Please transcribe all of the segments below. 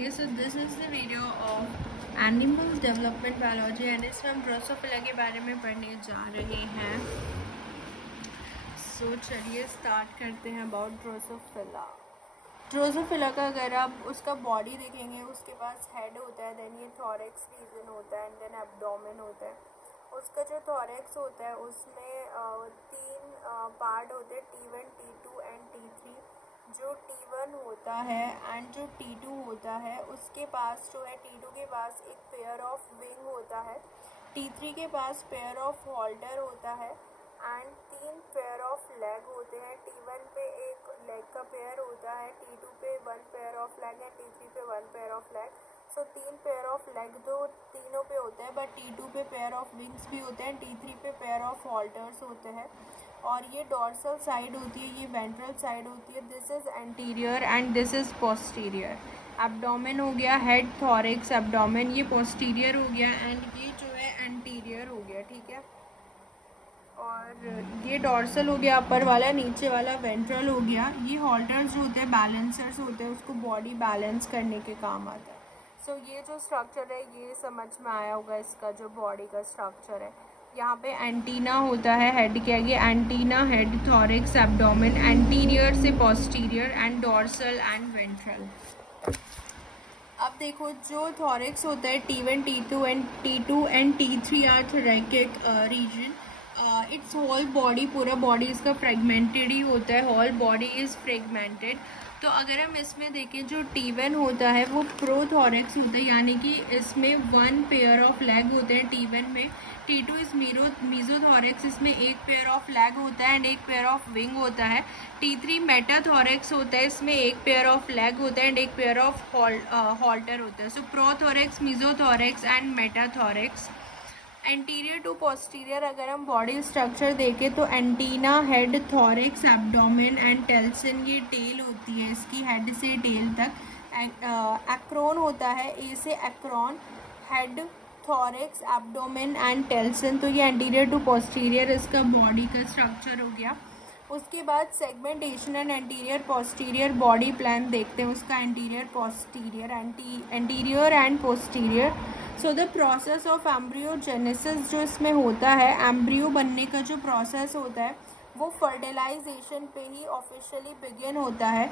Okay, so this is the video of animals development biology and इसमें हम Drosophila के बारे में पढ़ने जा रहे हैं. So चलिए स्टार्ट करते हैं अबाउट ड्रोसोफिला. ड्रोसोफिला का अगर आप उसका बॉडी देखेंगे, उसके पास हेड होता है, देन ये थॉरेक्स रीजन होता है एंड देन एब्डोमेन होता है. उसका जो थॉरेक्स होता है उसमें तीन पार्ट होते हैं, T1, T2 एंड T3. जो T1 होता है एंड जो T2 होता है उसके पास जो है, T2 के पास एक पेयर ऑफ विंग होता है, T3 के पास पेयर ऑफ होल्डर होता है एंड तीन पेयर ऑफ लेग होते हैं. T1 पे एक लेग का पेयर होता है, T2 पे one pair of leg and T3 पे वन पेयर ऑफ लेग. सो तीन पेयर ऑफ लेग तो तीनों पे होते हैं, बट T2 पे पेयर ऑफ विंग्स भी होते हैं, T3 पे पेयर ऑफ होल्डर्स होते हैं. और ये डॉर्सल साइड होती है, ये वेंट्रल साइड होती है. This is anterior and this is posterior. Abdomen हो गया, हेड थॉरेक्स एब्डोमेन, ये पोस्टीरियर हो गया एंड ये जो है एंटीरियर हो गया. ठीक है, और ये डॉर्सल हो गया अपर वाला, नीचे वाला वेंट्रल हो गया. ये होल्डर्स जो होते हैं, बैलेंसर्स होते हैं, उसको बॉडी बैलेंस करने के काम आता है. सो ये जो स्ट्रक्चर है ये समझ में आया होगा, इसका जो बॉडी का स्ट्रक्चर है. यहाँ पे एंटीना होता है, हेड के आगे antenna, head, thorax, abdomen, anterior से posterior and dorsal and ventral. अब देखो, जो थॉरेक्स होता है T1, T2 एंड T3 are thoracic region. It's whole body, पूरा बॉडी इसका फ्रेगमेंटेड ही होता है, होल बॉडी इज़ फ्रेगमेंटेड. तो अगर हम इसमें देखें, जो T1 होता है वो प्रोथॉरेक्स होता है, यानी कि इसमें वन पेयर ऑफ लेग होते हैं T1 में. T2 इज़ मीजोथॉरेक्स, इसमें एक पेयर ऑफ लेग होता है एंड एक पेयर ऑफ विंग होता है. T3 मेटाथॉरेक्स होता है, इसमें एक पेयर ऑफ लेग होता है एंड एक पेयर ऑफ हॉल्टर होता है. सो प्रोथॉरेक्स, मीजोथॉरेक्स एंड मेटाथॉरेक्स. एंटीरियर टू पोस्टीरियर अगर हम बॉडी स्ट्रक्चर देखें तो antenna, head, thorax, abdomen and telson, ये टेल होती है इसकी, हेड से टेल तक. एक्रोन होता है, ए से acron, head, thorax, abdomen and telson. तो ये एंटीरियर टू पोस्टीरियर इसका बॉडी का स्ट्रक्चर हो गया. उसके बाद segmentation and anterior posterior body plan देखते हैं उसका, anterior posterior, anterior and posterior. So the process of embryogenesis जो इसमें होता है, एम्ब्रियो बनने का जो प्रोसेस होता है वो फर्टिलाइजेशन पे ही ऑफिशियली बिगिन होता है.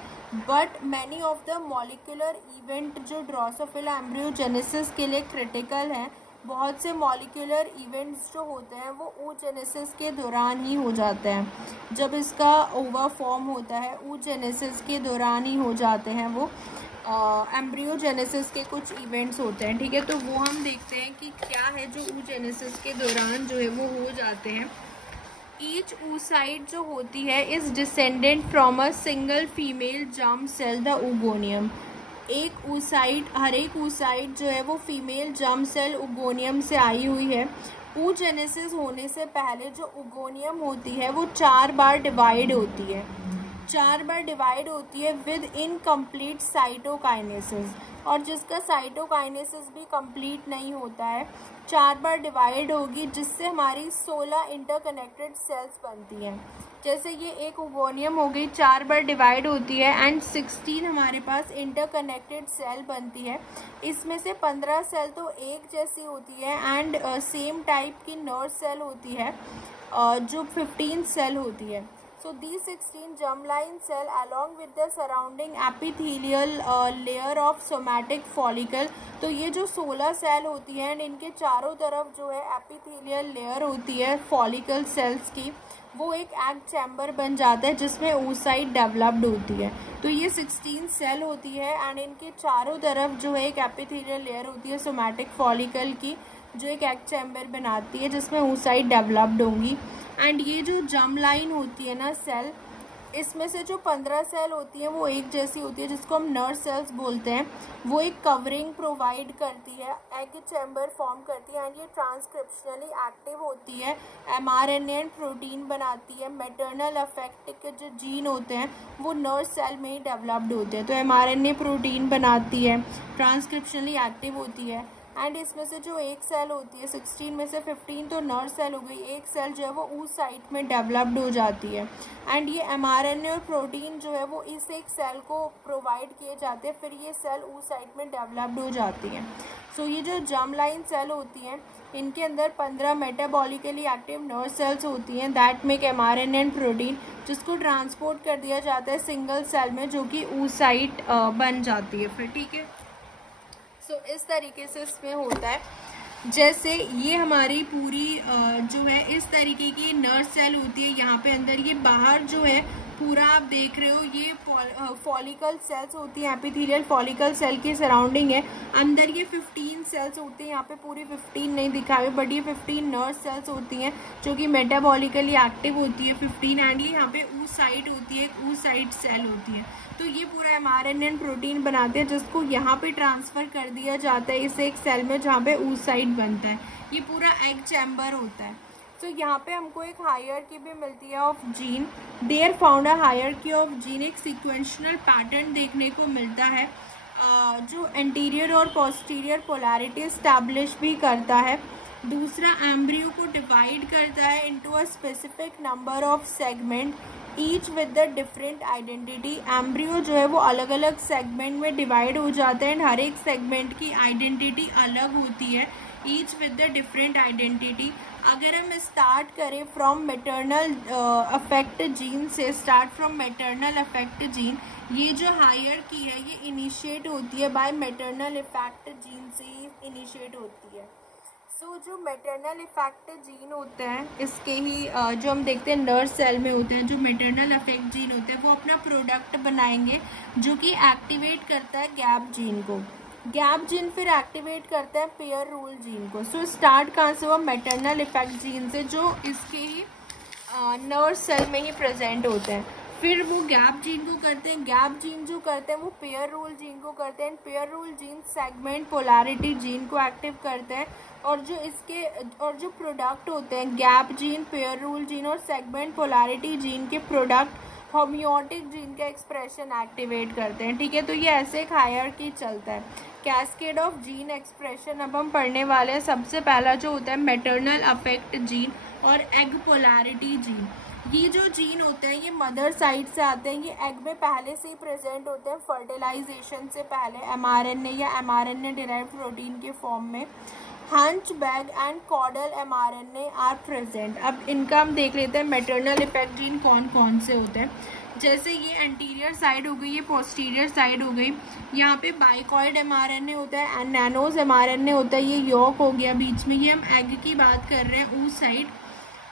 But many of the molecular event जो ड्रोसोफिला एम्ब्रियोजेनेसिस के लिए क्रिटिकल हैं, बहुत से मॉलिक्यूलर इवेंट्स जो होते हैं वो oogenesis के दौरान ही हो जाते हैं. जब इसका ओवा फॉर्म होता है oogenesis के दौरान ही हो जाते हैं वो. एम्ब्रियोजेनेसिस के कुछ इवेंट्स होते हैं, ठीक है, तो वो हम देखते हैं कि क्या है जो oogenesis के दौरान जो है वो हो जाते हैं. ईच oocyte जो होती है is descendant from a single female germ cell the oogonium. एक oocyte, हर एक oocyte जो है वो फीमेल जर्म सेल ओगोनियम से आई हुई है. oogenesis होने से पहले जो ओगोनियम होती है वो 4 बार डिवाइड होती है, 4 बार डिवाइड होती है विद इनकम्प्लीट साइटोकाइनेसिस. और जिसका साइटोकाइनेसिस भी कंप्लीट नहीं होता है, 4 बार डिवाइड होगी, जिससे हमारी 16 इंटरकनेक्टेड सेल्स बनती हैं. जैसे ये एक ओगोनियम हो गई, 4 बार डिवाइड होती है एंड 16 हमारे पास इंटरकनेक्टेड सेल बनती है. इसमें से 15 सेल तो एक जैसी होती है एंड सेम टाइप की नर्व सेल होती है, जो 15 सेल होती है. So these 16 germline cell along with the surrounding epithelial layer of somatic follicle. तो ये जो 16 सेल होती हैं इनके चारों तरफ जो है एपिथेलियल लेयर होती है फॉलिकल सेल्स की, वो एक एग चैम्बर बन जाता है जिसमें oocyte डेवलप्ड होती है. तो ये 16 सेल होती है एंड इनके चारों तरफ जो है एक एपिथेलियल लेयर होती है सोमैटिक फॉलिकल की, जो एक एग चैम्बर बनाती है जिसमें oocyte डेवलप्ड होंगी. एंड ये जो जर्म लाइन होती है ना सेल, इसमें से जो 15 सेल होती हैं वो एक जैसी होती है, जिसको हम नर्व सेल्स बोलते हैं. वो एक कवरिंग प्रोवाइड करती है, एग चैम्बर फॉर्म करती है एंड ये ट्रांसक्रिप्शनली एक्टिव होती है, mRNA एंड प्रोटीन बनाती है. मैटरनल अफेक्ट के जो जीन होते हैं वो नर्व सेल में ही डेवलप्ड होते हैं. तो mRNA प्रोटीन बनाती है, ट्रांसक्रिप्शनली एक्टिव होती है एंड इसमें से जो एक सेल होती है 16 में से 15 तो नर्व सेल हो गई, एक सेल जो है वो उस साइट में डेवलप्ड हो जाती है। एंड ये mRNA और प्रोटीन जो है वो इस एक सेल को प्रोवाइड किए जाते हैं, फिर ये सेल उस साइट में डेवलप्ड हो जाती है। सो ये जो जर्म लाइन सेल होती हैं इनके अंदर 15 मेटाबॉलिकली एक्टिव नर्व सेल्स होती हैं that make mRNA and protein, जिसको ट्रांसपोर्ट कर दिया जाता है सिंगल सेल में जो कि उस साइट बन जाती है फिर, ठीक है। सो इस तरीके से इसमें होता है। जैसे ये हमारी पूरी जो है इस तरीके की नर्व सेल होती है, यहाँ पे अंदर ये बाहर जो है पूरा आप देख रहे हो ये फॉलिकल सेल्स होती है, एपिथेलियल फॉलिकल सेल की सराउंडिंग है। अंदर ये 15 सेल्स होती हैं, यहाँ पे पूरी 15 नहीं दिखाई बट ये 15 नर्व सेल्स होती हैं जो कि मेटाबॉलिकली एक्टिव होती है 15, एंड ये यहाँ पे उस साइड होती है, उस साइड सेल होती है। तो ये पूरा mRNA एंड प्रोटीन बनाते हैं जिसको यहाँ पे ट्रांसफ़र कर दिया जाता है इस एक सेल में जहाँ पे उस साइड बनता है। ये पूरा एग चैम्बर होता है। तो यहाँ पे हमको एक हायरार्की भी मिलती है of gene. There found a hierarchy of gene, एक सीक्वेंशनल पैटर्न देखने को मिलता है जो एंटीरियर और पोस्टीरियर पोलैरिटी एस्टैब्लिश भी करता है। दूसरा, एम्ब्रियो को डिवाइड करता है into a specific number of segment each with the different identity. Embryo जो है वो अलग अलग सेगमेंट में डिवाइड हो जाता है एंड हर एक सेगमेंट की आइडेंटिटी अलग होती है, each with the different identity. अगर हम स्टार्ट करें फ्रॉम मैटरनल अफेक्ट जीन से, start from maternal effect gene, ये जो हायरार्की है ये इनिशिएट होती है बाय मैटरनल इफेक्ट जीन से ही इनिशिएट होती है। सो जो मैटरनल इफेक्ट जीन होते हैं इसके ही जो हम देखते हैं नर्व सेल में होते हैं, जो मैटरनल इफेक्ट जीन होते हैं वो अपना प्रोडक्ट बनाएंगे जो कि एक्टिवेट करता है गैप जीन को। गैप जीन फिर एक्टिवेट करता है पेयर रूल जीन को। सो स्टार्ट कहाँ से हुआ? मैटरनल इफेक्ट जीन से, जो इसके ही नर्व सेल में ही प्रेजेंट होते हैं। फिर वो गैप जीन को करते हैं, गैप जीन जो करते हैं वो पेयर रूल जीन को करते हैं, pair rule gene segment polarity gene को एक्टिव करते हैं। और जो प्रोडक्ट होते हैं gap gene, pair rule gene और सेगमेंट पोलैरिटी जीन के प्रोडक्ट होम्योटिक जीन का एक्सप्रेशन एक्टिवेट करते हैं, ठीक है। तो ये ऐसे एक हायरार्की चलता है। कैस्केड ऑफ जीन एक्सप्रेशन अब हम पढ़ने वाले हैं। सबसे पहला जो होता है मैटरनल अफेक्ट जीन और एग पोलैरिटी जीन। ये जो जीन होते हैं ये मदर साइड से आते हैं, ये एग में पहले से ही प्रेजेंट होते हैं फर्टिलाइजेशन से पहले mRNA या mRNA डिराइव्ड प्रोटीन के फॉर्म में। Hunchback and caudal mRNA are present. अब इनका हम देख लेते हैं मैटरनल इफेक्ट जीन कौन कौन से होते हैं। जैसे ये एंटीरियर साइड हो गई, ये पोस्टीरियर साइड हो गई। यहाँ पे बाइकॉइड mRNA होता है एंड नैनोज mRNA होता है, ये यॉक हो गया बीच में, ये हम एग की बात कर रहे हैं उस साइड,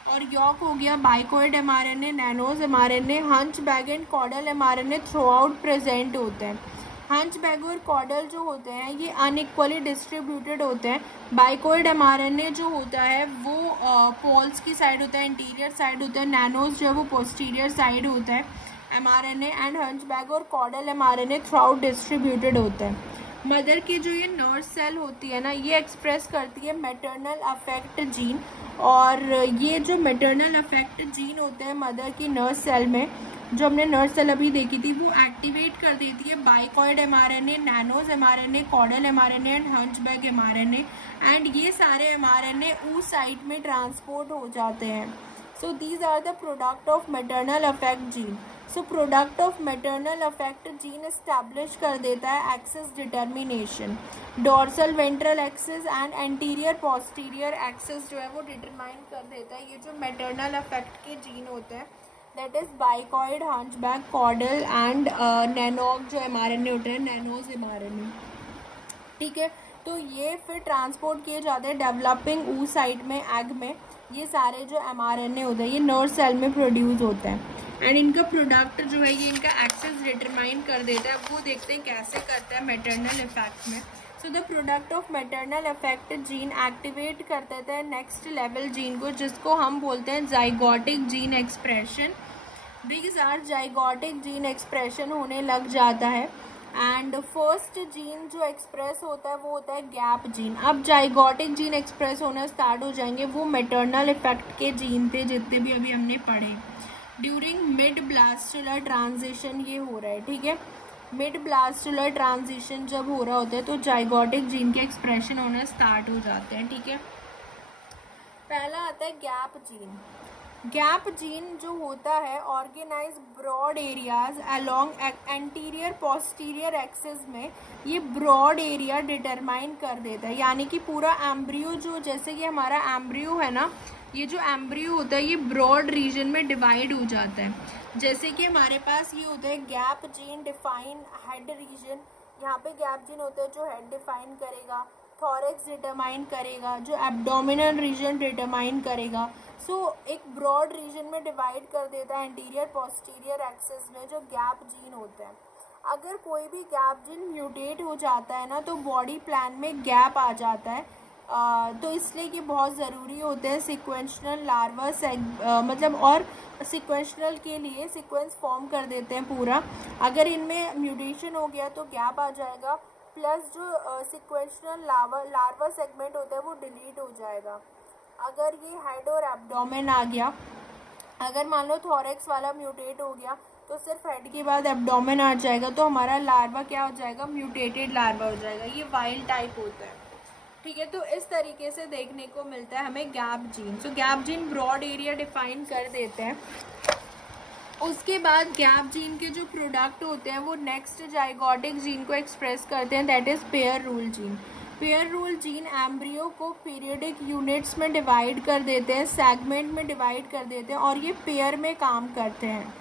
और यॉक हो गया bicoid mRNA, nanos mRNA। Hunchback and caudal mRNA throughout present होते हैं। हंचबैक और कॉर्डल जो होते हैं ये अनइक्वली डिस्ट्रीब्यूटेड होते हैं। बाइकॉइड mRNA जो होता है वो पोल्स की साइड होता है, इंटीरियर साइड होता है। नैनोज जो है वो पोस्टीरियर साइड होता है mRNA, एंड हंचबैक और caudal mRNA throughout distributed होते हैं। मदर की जो ये नर्व सेल होती है ना ये एक्सप्रेस करती है मैटरनल अफेक्ट जीन, और ये जो मैटरनल अफेक्ट जीन होते हैं मदर की नर्व सेल में, जो हमने नर्व सेल अभी देखी थी, वो एक्टिवेट कर देती है bicoid mRNA, nanos mRNA, caudal mRNA and hunchback mRNA, and ये सारे mRNA उस साइट में ट्रांसपोर्ट हो जाते हैं। So these are the product of maternal effect gene. So product of maternal effect gene establish कर देता है axis determination, dorsal ventral axis and anterior posterior axis जो है वो डिटरमाइन कर देता है ये जो मैटरनल अफेक्ट के जीन होते हैं, that is bicoid, hunchback, caudal and nanog जो mRNA होते हैं, नैनोज mRNA, ठीक है। तो ये फिर ट्रांसपोर्ट किए जाते हैं डेवलपिंग ऊ साइट में, एग में। ये सारे जो mRNA होते हैं ये नर्व सेल में प्रोड्यूस होते हैं, एंड इनका प्रोडक्ट जो है ये इनका एक्सेस डिटरमाइन कर देता है। वो देखते हैं कैसे करता है मैटरनल इफेक्ट में। So the product of maternal effect gene activate कर देता है नेक्स्ट लेवल जीन को, जिसको हम बोलते हैं zygotic gene expression. These are zygotic gene expression होने लग जाता है, एंड फर्स्ट जीन जो एक्सप्रेस होता है वो होता है गैप जीन। अब जाइगोटिक जीन एक्सप्रेस होना स्टार्ट हो जाएंगे, वो मैटरनल इफेक्ट के जीन थे जितने भी अभी हमने पढ़े। ड्यूरिंग मिड ब्लास्टुलर ट्रांजिशन ये हो रहा है, ठीक है। मिड ब्लास्टुलर ट्रांजिशन जब हो रहा होता है तो जाइगोटिक जीन के एक्सप्रेशन होना स्टार्ट हो जाते हैं, ठीक है। पहला आता है गैप जीन। गैप जीन जो होता है organize broad areas along anterior posterior axis में, ये ब्रॉड एरिया डिटरमाइन कर देता है, यानी कि पूरा एम्ब्रियो जो, जैसे कि हमारा एम्ब्रियो है ना, ये जो एम्ब्रियो होता है ये ब्रॉड रीजन में डिवाइड हो जाता है। जैसे कि हमारे पास ये होता है gap gene define head region, यहाँ पे गैप जीन होता है जो हेड डिफाइन करेगा, थॉरेक्स डिटरमाइन करेगा, जो एब्डोमिनल रीजन डिटरमाइन करेगा। सो एक ब्रॉड रीजन में डिवाइड कर देता है एंटीरियर पोस्टीरियर एक्सिस में, जो गैप जीन होता है। अगर कोई भी गैप जीन म्यूटेट हो जाता है ना तो बॉडी प्लान में गैप आ जाता है, तो इसलिए कि बहुत ज़रूरी होते हैं सिक्वेंशनल लार्वा मतलब, और सिक्वेंशनल के लिए सीक्वेंस फॉर्म कर देते हैं पूरा। अगर इनमें म्यूटेशन हो गया तो गैप आ जाएगा, प्लस जो सिक्वेंशनल लार्वा सेगमेंट होता है वो डिलीट हो जाएगा। अगर ये हेड और एब्डोमेन आ गया, अगर मान लो थॉरेक्स वाला म्यूटेट हो गया तो सिर्फ हेड के बाद एब्डोमेन आ जाएगा, तो हमारा लार्वा क्या हो जाएगा, म्यूटेटेड लार्वा हो जाएगा। ये वाइल्ड टाइप होता है, ठीक है। तो इस तरीके से देखने को मिलता है हमें gap gene. So gap gene broad area define कर देते हैं। उसके बाद गैप जीन के जो प्रोडक्ट होते हैं वो नेक्स्ट जाइगोटिक जीन को एक्सप्रेस करते हैं, that is pair rule gene. Pair rule gene embryo को पीरियडिक यूनिट्स में डिवाइड कर देते हैं, सेगमेंट में डिवाइड कर देते हैं, और ये पेयर में काम करते हैं।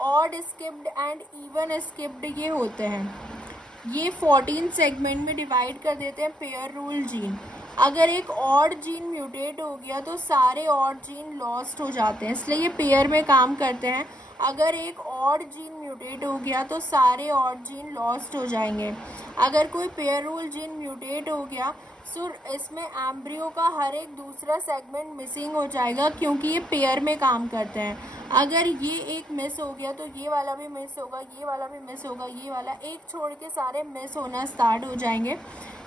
Odd skipped and even skipped ये होते हैं। ये 14 सेगमेंट में डिवाइड कर देते हैं पेयर रूल जीन। अगर एक ऑड जीन म्यूटेट हो गया तो सारे ऑड जीन लॉस्ट हो जाते हैं, इसलिए ये पेयर में काम करते हैं। अगर एक ऑड जीन म्यूटेट हो गया तो सारे ऑड जीन लॉस्ट हो जाएंगे। अगर कोई पेयर रूल जीन म्यूटेट हो गया तो इसमें एम्ब्रियो का हर एक दूसरा सेगमेंट मिसिंग हो जाएगा, क्योंकि ये पेयर में काम करते हैं। अगर ये एक मिस हो गया तो ये वाला भी मिस होगा, ये वाला भी मिस होगा, ये वाला एक छोड़ के सारे मिस होना स्टार्ट हो जाएंगे,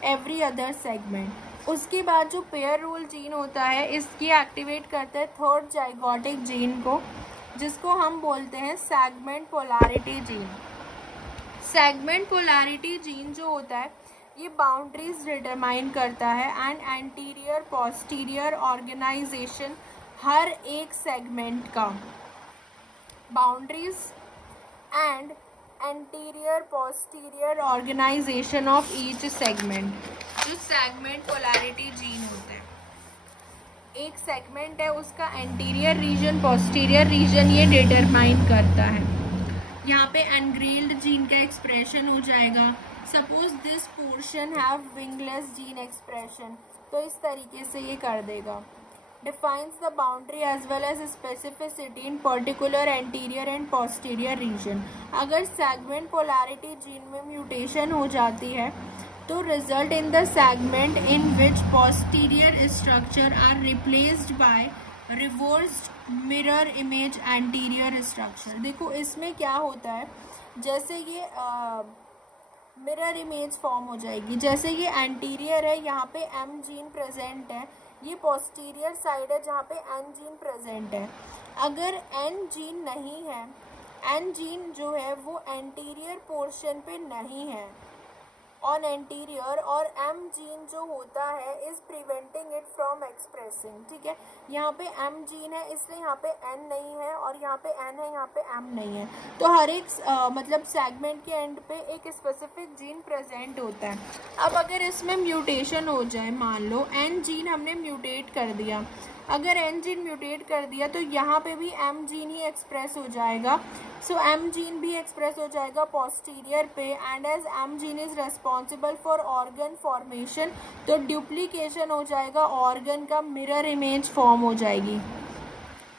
एवरी अदर सेगमेंट। उसके बाद जो पेयर रूल जीन होता है इसकी एक्टिवेट करता है थर्ड जाइगोटिक जीन को, जिसको हम बोलते हैं segment polarity gene. Segment polarity gene जो होता है ये बाउंड्रीज डिटरमाइन करता है एंड एंटीरियर पोस्टीरियर ऑर्गेनाइजेशन हर एक सेगमेंट का, boundaries and anterior posterior organization of each segment. जो सेगमेंट पोलैरिटी जीन होता है, एक सेगमेंट है उसका एंटीरियर रीजन पोस्टीरियर रीजन ये डिटरमाइन करता है। यहाँ पे एनग्रेल्ड जीन का एक्सप्रेशन हो जाएगा। Suppose this portion have wingless gene expression, तो इस तरीके से ये कर देगा। Defines the boundary as well as specificity in particular anterior and posterior region. अगर सेगमेंट पोलैरिटी जीन में म्यूटेशन हो जाती है तो result in the segment in which posterior structure are replaced by reversed mirror image anterior structure. देखो इसमें क्या होता है, जैसे ये मिरर इमेज फॉर्म हो जाएगी। जैसे ये एंटीरियर है, यहाँ पे एम जीन प्रेजेंट है, ये पोस्टीरियर साइड है जहाँ पे एन जीन प्रेजेंट है। अगर एन जीन नहीं है, एन जीन जो है वो एंटीरियर पोर्शन पे नहीं है ऑन एंटीरियर, और एम जीन जो होता है is preventing it from expressing, ठीक है। यहाँ पे एम जीन है इसलिए यहाँ पे एन नहीं है, और यहाँ पे एन है यहाँ पे एम नहीं है। तो हर एक मतलब सेगमेंट के एंड पे एक स्पेसिफिक जीन प्रेजेंट होता है। अब अगर इसमें म्यूटेशन हो जाए, मान लो एन जीन हमने म्यूटेट कर दिया, अगर एन जीन म्यूटेट कर दिया तो यहाँ पे भी एम जीन ही एक्सप्रेस हो जाएगा। सो एम जीन भी एक्सप्रेस हो जाएगा पोस्टीरियर पे, and as M gene is responsible for organ formation, तो डुप्लीकेशन हो जाएगा, ऑर्गन का मिरर इमेज फॉर्म हो जाएगी,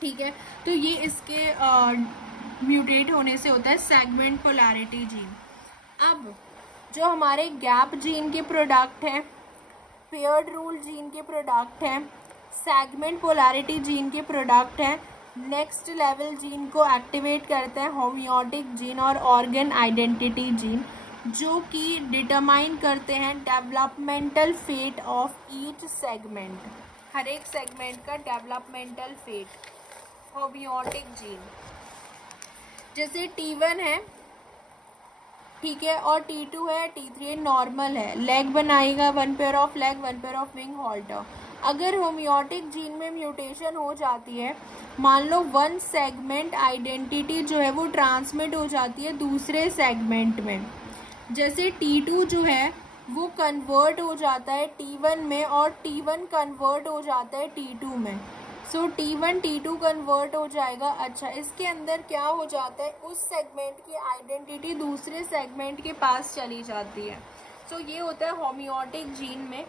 ठीक है। तो ये इसके म्यूटेट होने से होता है सेगमेंट पोलैरिटी जीन। अब जो हमारे गैप जीन के प्रोडक्ट हैं, पेयर्ड रूल जीन के प्रोडक्ट हैं, सेगमेंट पोलैरिटी जीन के प्रोडक्ट हैं, नेक्स्ट लेवल जीन को एक्टिवेट करते हैं होमियोटिक जीन और ऑर्गन आइडेंटिटी जीन, जो कि डिटरमाइन करते हैं developmental fate of each segment, हर एक सेगमेंट का डेवलपमेंटल फेट। होमियोटिक जीन जैसे T1 है, ठीक है, और T2 है, T3 नॉर्मल है, लेग बनाएगा, 1 pair of leg, 1 pair of wing, halter. अगर होम्योटिक जीन में म्यूटेशन हो जाती है, मान लो 1 सेगमेंट आइडेंटिटी जो है वो ट्रांसमिट हो जाती है दूसरे सेगमेंट में, जैसे T2 जो है वो कन्वर्ट हो जाता है T1 में और T1 कन्वर्ट हो जाता है T2 में, सो T1 T2 कन्वर्ट हो जाएगा। अच्छा, इसके अंदर क्या हो जाता है, उस सेगमेंट की आइडेंटिटी दूसरे सेगमेंट के पास चली जाती है। सो ये होता है होम्योटिक जीन में,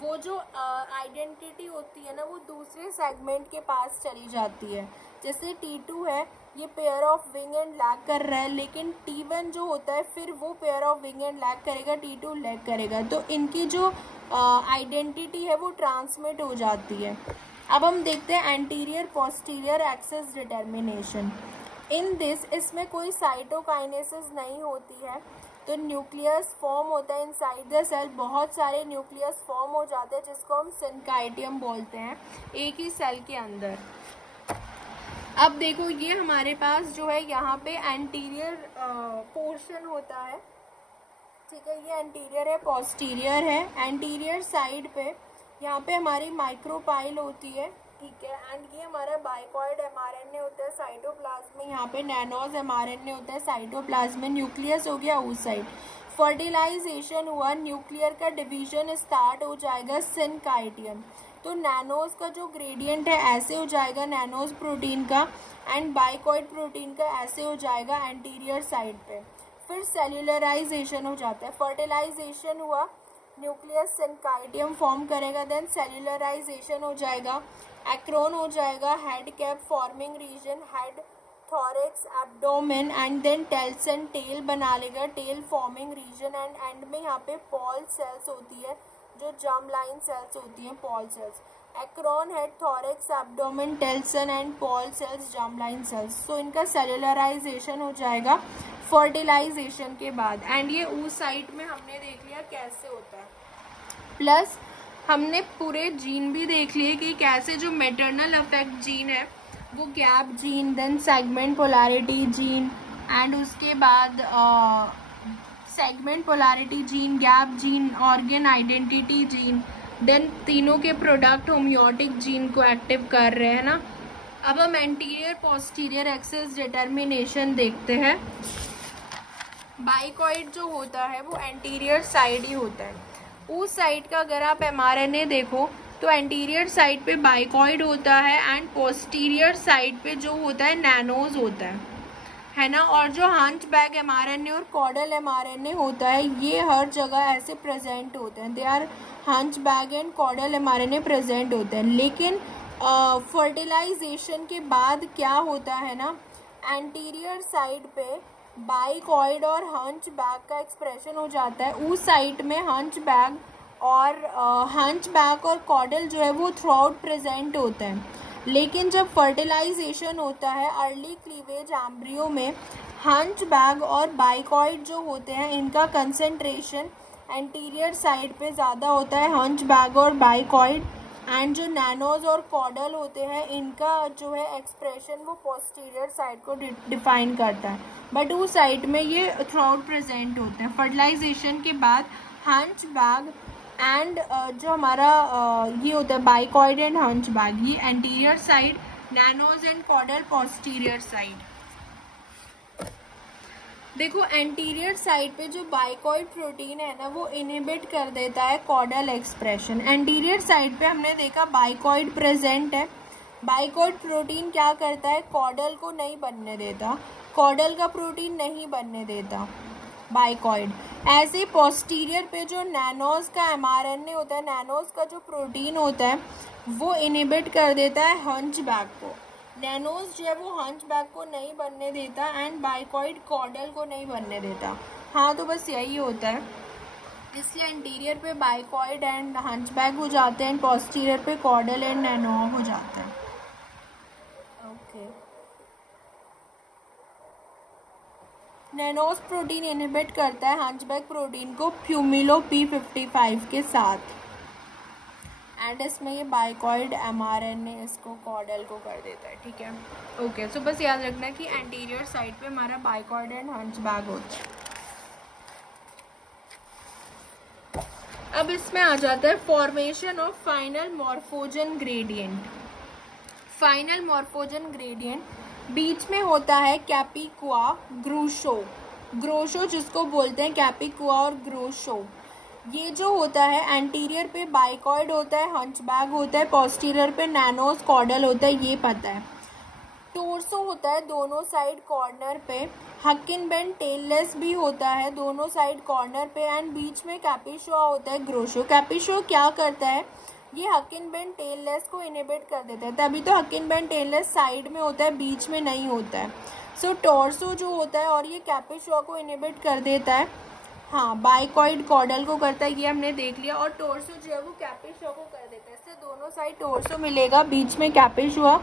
वो जो आइडेंटिटी होती है ना वो दूसरे सेगमेंट के पास चली जाती है। जैसे T2 है, ये pair of wing and lag कर रहा है, लेकिन T1 जो होता है फिर वो pair of wing and lag करेगा, T2 लैग करेगा, तो इनकी जो आइडेंटिटी है वो ट्रांसमिट हो जाती है। अब हम देखते हैं anterior posterior access determination. In this, इसमें कोई साइटोकाइनेसिस नहीं होती है, तो न्यूक्लियस फॉर्म होता है इनसाइड द सेल, बहुत सारे न्यूक्लियस फॉर्म हो जाते हैं जिसको हम सिनकाइटियम बोलते हैं एक ही सेल के अंदर। अब देखो ये हमारे पास जो है यहाँ पे एंटीरियर पोर्शन होता है, ठीक है, ये एंटीरियर है, पोस्टीरियर है। एंटीरियर साइड पे यहाँ पे हमारी माइक्रोपाइल होती है, ठीक है, एंड ये हमारा बाइकॉइड एमआरएनए होता है साइटोप्लाज्म में, यहाँ पे नैनोज एमआरएनए होता है साइटोप्लाज्म में, न्यूक्लियस हो गया उस साइड। फर्टिलाइजेशन हुआ, न्यूक्लियर का डिवीजन स्टार्ट हो जाएगा सिनकाइटियम, तो नैनोज का जो ग्रेडियंट है ऐसे हो जाएगा नैनोज प्रोटीन का, एंड बाइकॉइड प्रोटीन का ऐसे हो जाएगा एंटीरियर साइड पे। फिर सेल्यूलराइजेशन हो जाता है, फर्टिलाइजेशन हुआ, न्यूक्लियस सिनकाइटियम फॉर्म करेगा, देन सेल्यूलराइजेशन हो जाएगा, एक्रोन हो जाएगा, head cap forming region, head, thorax, abdomen, and then telson tail बना लेगा, tail forming region, and end में यहाँ पे पॉल सेल्स होती है जो जर्म लाइन सेल्स होती हैं, pole cells. Acron, head, thorax, abdomen, telson and pole cells, germ line cells. So इनका सेल्यूलराइजेशन हो जाएगा फर्टिलाइजेशन के बाद, एंड ये उस साइट में हमने देख लिया कैसे होता है। प्लस हमने पूरे जीन भी देख लिए कि कैसे जो मैटरनल अफेक्ट जीन है वो gap gene, then segment polarity gene, and उसके बाद segment polarity gene, gap gene, organ identity gene, then तीनों के प्रोडक्ट होम्योटिक जीन को एक्टिव कर रहे हैं ना। अब हम एंटीरियर पोस्टीरियर एक्सेस डिटर्मिनेशन देखते हैं। बाइकॉइड जो होता है वो एंटीरियर साइड ही होता है, उस साइड का अगर आप एमआरएनए देखो तो एंटीरियर साइड पे बाइकॉइड होता है एंड पोस्टीरियर साइड पे जो होता है नैनोज होता है ना। और जो हंच बैग एमआरएनए और कॉडल एमआरएनए होता है ये हर जगह ऐसे प्रेजेंट होते हैं, they are hunchback and caudal mRNA present होते हैं। लेकिन फर्टिलाइजेशन के बाद क्या होता है ना, एंटीरियर साइड पे बाइकॉइड और हंच बैग का एक्सप्रेशन हो जाता है, उस साइड में हंच बैग और कॉडल जो है वो थ्रू आउट प्रेजेंट होते हैं। लेकिन जब फर्टिलाइजेशन होता है अर्ली क्लीवेज एम्ब्रियो में, हंच बैग और बाइकॉइड जो होते हैं इनका कंसंट्रेशन एंटीरियर साइड पे ज़्यादा होता है, हंच बैग और बाइकॉइड, एंड जो नैनोज और कॉडल होते हैं इनका जो है एक्सप्रेशन वो पोस्टीरियर साइड को डिफाइन करता है, बट उस साइड में ये थ्रू आउट प्रेजेंट होते हैं। फर्टिलाइजेशन के बाद हंच बैग एंड जो हमारा ये होता है बाइकॉइड एंड हंच बैग, ये anterior side, nanos and caudal posterior side. देखो एंटीरियर साइड पे जो बाइकॉइड प्रोटीन है ना वो इनहिबिट कर देता है कॉडल एक्सप्रेशन। एंटीरियर साइड पे हमने देखा बाइकॉइड प्रेजेंट है, बाइकॉइड प्रोटीन क्या करता है, कॉडल को नहीं बनने देता, कॉडल का प्रोटीन नहीं बनने देता बाइकॉइड। ऐसे पोस्टीरियर पे जो नैनोज का एमआरएनए होता है, नैनोज का जो प्रोटीन होता है वो इनहिबिट कर देता है हंच बैग को, नैनोज जो है वो हंच बैग को नहीं बनने देता एंड बाइकॉइड कॉडल को नहीं बनने देता। हाँ तो बस यही होता है, इसलिए एंटीरियर पे बाइकॉइड एंड हंच बैग हो जाते हैं, पोस्टीरियर पे कॉडल एंड नैनो हो जाता है। ओके, नैनोज प्रोटीन इनहिबिट करता है हंच बैग प्रोटीन को फ्यूमिलो P55 के साथ, एंड इसमें ये बाइकॉइड एमआरएनए इसको कॉडल को कर देता है, ठीक है। ओके, सो बस याद रखना कि एंटीरियर साइड पे हमारा बाइकॉइड एंड हंच बैग होता है। अब इसमें आ जाता है formation of final morphogen gradient. Final morphogen gradient बीच में होता है कैपिकुआ ग्रूशो, ग्रोशो जिसको बोलते हैं, कैपिकुआ और ग्रोशो। ये जो होता है एंटीरियर पे बाइकॉइड होता है, हंचबैक होता है, पोस्टीरियर पे नैनोस कॉर्डल होता है, ये पता है। टोर्सो होता है दोनों साइड कॉर्नर पे, हकिन बेंड टेललेस भी होता है दोनों साइड कॉर्नर पे, एंड बीच में कैपिशुआ होता है ग्रोशो। कैपिशुआ क्या करता है, ये हकिन बेंड टेललेस को इनहिबिट कर देता है, तभी तो हकिन बेंड टेललेस साइड में होता है, बीच में नहीं होता है। सो टोर्सो जो होता है और ये कैपिशुआ को इनहिबिट कर देता है, हाँ बाइकॉइड कॉर्डल को करता है, ये हमने देख लिया। और टोर्सो जो है वो कैपिशुआ को कर देता है, इससे दोनों साइड टोर्सो मिलेगा, बीच में कैपिशुआ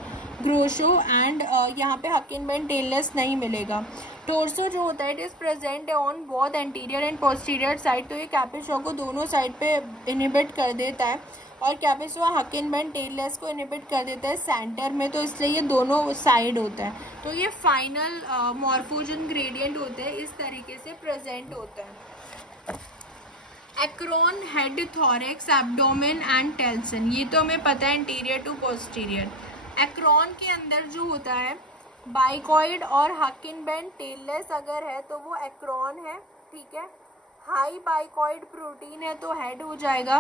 ग्रोशो, एंड यहाँ पे हकिन बेंड टेललेस नहीं मिलेगा। टोर्सो जो होता है it is present on both anterior and posterior side, तो ये कैपिशुआ को दोनों साइड पे इनहिबिट कर देता है, और कैपिशुआ हकिन बेंड टेललेस को इनहिबिट कर देता है सेंटर में, तो इसलिए ये दोनों साइड होता है। तो ये फाइनल मॉर्फोजन ग्रेडियंट होते हैं, इस तरीके से प्रेजेंट होता है। Acron, head, thorax, abdomen and telson, ये तो हमें पता है एंटीरियर टू पोस्टीरियर। एक्रोन के अंदर जो होता है बाइकॉइड और हकिन बेंड टेललेस अगर है तो वो एक्रोन है, ठीक है। हाई बाइकॉइड प्रोटीन है तो हेड हो जाएगा,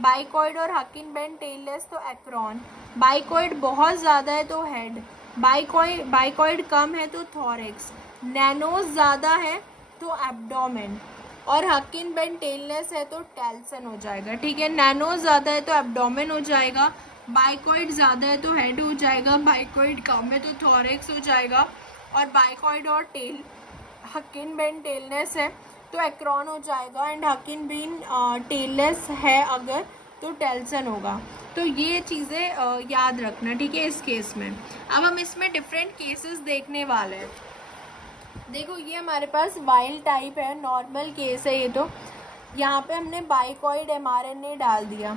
बाइकॉइड और हकिन बेंड टेललेस तो एक्रोन, बाइकॉइड बहुत ज़्यादा है तो हेड, बाइकॉइड कम है तो थॉरेक्स, नैनोस ज़्यादा है तो एब्डोमेन, और हकिन बेंड टेललेस है तो टेल्सन हो जाएगा, ठीक है। नैनोस ज़्यादा है तो एब्डोमेन हो जाएगा, बाइकॉइड ज़्यादा है तो हेड हो जाएगा, बाइकॉइड कम है तो थॉरेक्स हो जाएगा, और बाइकॉइड और हकिन बेंड टेललेस है तो एक्रोन हो जाएगा, एंड हकिन बेंड टेललेस है अगर तो टेल्सन होगा। तो ये चीज़ें याद रखना, ठीक है, इस केस में। अब हम इसमें डिफरेंट केसेस देखने वाले हैं। देखो ये हमारे पास वाइल्ड टाइप है, नॉर्मल केस है ये, तो यहाँ पे हमने बाइकॉइड mRNA डाल दिया,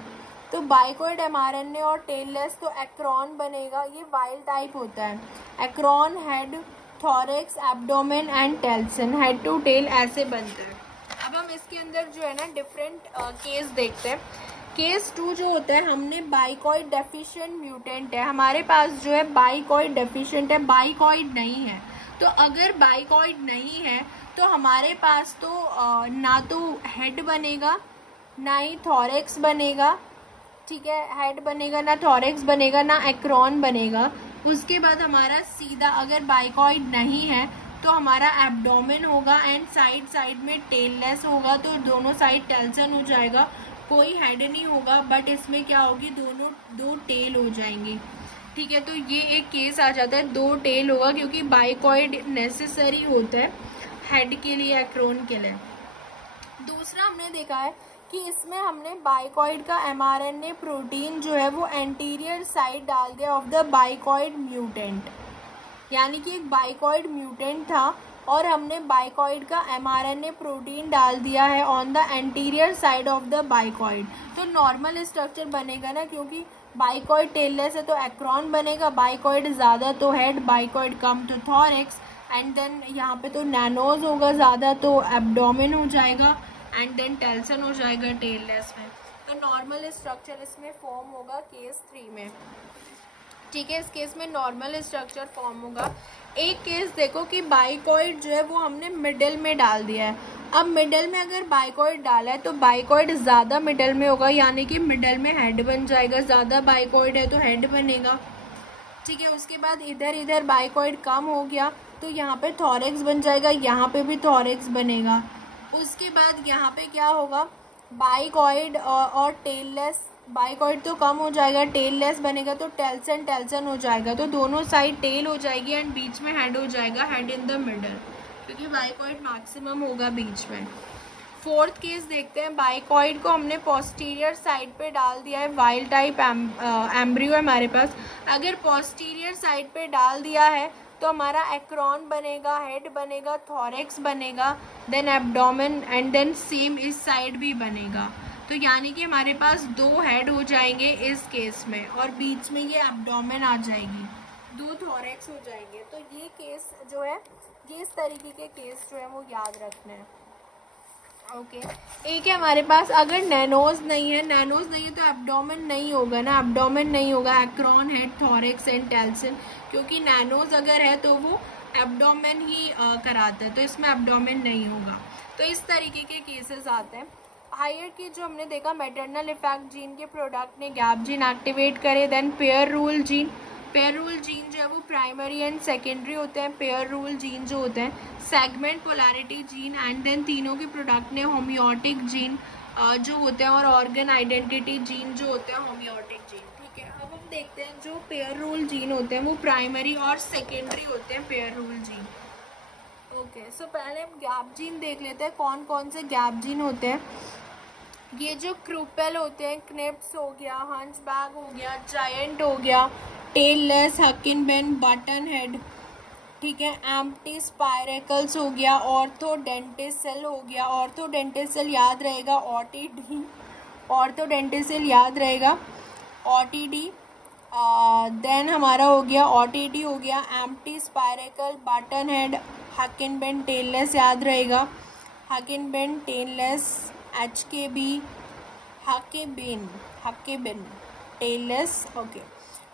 तो बाइकॉइड mRNA और टेललेस तो एक्रोन बनेगा, ये वाइल्ड टाइप होता है। Acron, head, thorax, abdomen and telson, head to tail ऐसे बनते हैं। अब हम इसके अंदर जो है ना डिफरेंट केस देखते हैं। केस 2 जो होता है, हमने बाइकॉइड डेफिशिएंट म्यूटेंट है, हमारे पास जो है बाइकॉइड डेफिशिएंट है, बाइकॉइड नहीं है। तो अगर बाइकॉइड नहीं है तो हमारे पास तो ना तो हेड बनेगा ना ही थॉरेक्स बनेगा, ठीक है, हेड बनेगा ना थॉरेक्स बनेगा ना एक्रोन बनेगा। उसके बाद हमारा सीधा अगर बाइकॉइड नहीं है तो हमारा एब्डोमेन होगा, एंड साइड में टेललेस होगा, तो दोनों साइड टेल्सन हो जाएगा, कोई हेड नहीं होगा, बट इसमें क्या होगी, दो टेल हो जाएंगी, ठीक है। तो ये एक केस आ जाता है, 2 टेल होगा, क्योंकि बाइकॉइड नेसेसरी होता है हेड के लिए, एक्रोन के लिए। दूसरा हमने देखा है कि इसमें हमने बाइकॉइड का mRNA प्रोटीन जो है वो एंटीरियर साइड डाल दिया ऑफ द बाइकॉइड म्यूटेंट, यानी कि एक बाइकॉइड म्यूटेंट था और हमने बाइकॉइड का mRNA प्रोटीन डाल दिया है on the anterior side of the bicoid. तो नॉर्मल स्ट्रक्चर बनेगा ना, क्योंकि बाइकॉइड टेललेस है तो एक्रोन बनेगा, बाइकॉइड ज़्यादा तो हेड, बाइकॉइड कम तो थॉरेक्स, एंड देन यहाँ पे तो नैनोज होगा ज़्यादा तो एब्डोमेन हो जाएगा, एंड देन टेल्सन हो जाएगा टेललेस में। तो नॉर्मल स्ट्रक्चर इसमें फॉर्म होगा केस 3 में, ठीक है। इस केस में नॉर्मल स्ट्रक्चर फॉर्म होगा। एक केस देखो कि बाइकॉइड जो है वो हमने मिडल में डाल दिया है। अब मिडल में अगर बाइकॉइड डाला है तो बाइकॉइड ज़्यादा मिडल में होगा, यानी कि मिडल में हेड बन जाएगा, ज़्यादा बाइकॉइड है तो हेड बनेगा, ठीक है। उसके बाद इधर बाइकॉइड कम हो गया तो यहाँ पे थॉरेक्स बन जाएगा, यहाँ पे भी थॉरेक्स बनेगा। उसके बाद यहाँ पे क्या होगा, बाइकॉइड और टेललेस, बाइकॉइड तो कम हो जाएगा, टेललेस बनेगा तो टेल्सन हो जाएगा, तो दोनों साइड टेल हो जाएगी एंड बीच में हेड हो जाएगा, हेड इन द मिडल, क्योंकि बाइकॉइड मैक्सिमम होगा बीच में। फोर्थ केस देखते हैं, बाइकॉइड को हमने पोस्टीरियर साइड पे डाल दिया है, वाइल्ड टाइप एम्ब्रियो है हमारे पास। अगर पोस्टीरियर साइड पे डाल दिया है तो हमारा एक्रोन बनेगा, हेड बनेगा, थॉरेक्स बनेगा, then abdomen, and then same इस साइड भी बनेगा। तो यानी कि हमारे पास 2 हेड हो जाएंगे इस केस में, और बीच में ये एब्डोमेन आ जाएगी, 2 थॉरेक्स हो जाएंगे। तो ये केस जो है, ये इस तरीके के केस जो है वो याद रखने हैं। ओके एक है हमारे पास, अगर नैनोज नहीं है तो एब्डोमेन नहीं होगा ना, एब्डोमेन नहीं होगा, acron, head, thorax and telson, क्योंकि नैनोज अगर है तो वो एब्डोमेन ही कराते हैं, तो इसमें एब्डोमेन नहीं होगा। तो इस तरीके के केसेस आते हैं। हायर की जो हमने देखा, मैटरनल इफेक्ट जीन के प्रोडक्ट ने गैप जीन एक्टिवेट करे। Then pair rule gene, pair rule gene जो है वो प्राइमरी एंड सेकेंडरी होते हैं। पेयर रूल जीन जो होते हैं, segment polarity gene, and then तीनों के प्रोडक्ट ने होम्योटिक जीन जो होते हैं, और ऑर्गन आइडेंटिटी जीन जो होते हैं होम्योटिक जीन। ठीक है, अब हम देखते हैं जो पेयर रूल जीन होते हैं वो प्राइमरी और सेकेंडरी होते हैं pair rule gene. Okay so पहले हम गैप जीन देख लेते हैं, कौन कौन से गैप जीन होते हैं। ये जो क्रूपेल होते हैं, क्निप्स हो गया, हंचबैक हो गया, जायंट हो गया, टेललेस, हकिनबेन, बटन हेड, ठीक है, एम्प्टी स्पाइरेकल्स हो गया, ऑर्थोडेंटिस सेल हो गया, ऑर्थोडेंटिस सेल याद रहेगा, OTD, ऑर्थोडेंटिस सेल याद रहेगा, OTD। देन हमारा हो गया OTD हो गया, empty spiracle, button head, huckebein, tailless याद रहेगा, huckebein, tailless, HKB, huckebein, tailless. Okay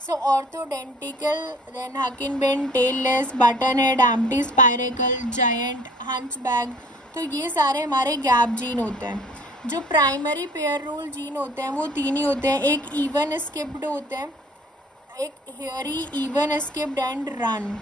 so orthodenticle, then huckebein, tailless, button head, empty spiracle, giant, hunchback, तो ये सारे हमारे गैप जीन होते हैं। जो प्राइमरी पेयर रूल जीन होते हैं वो तीन ही होते हैं, एक इवन स्किप्ड होते हैं, एक hairy, even skipped and run.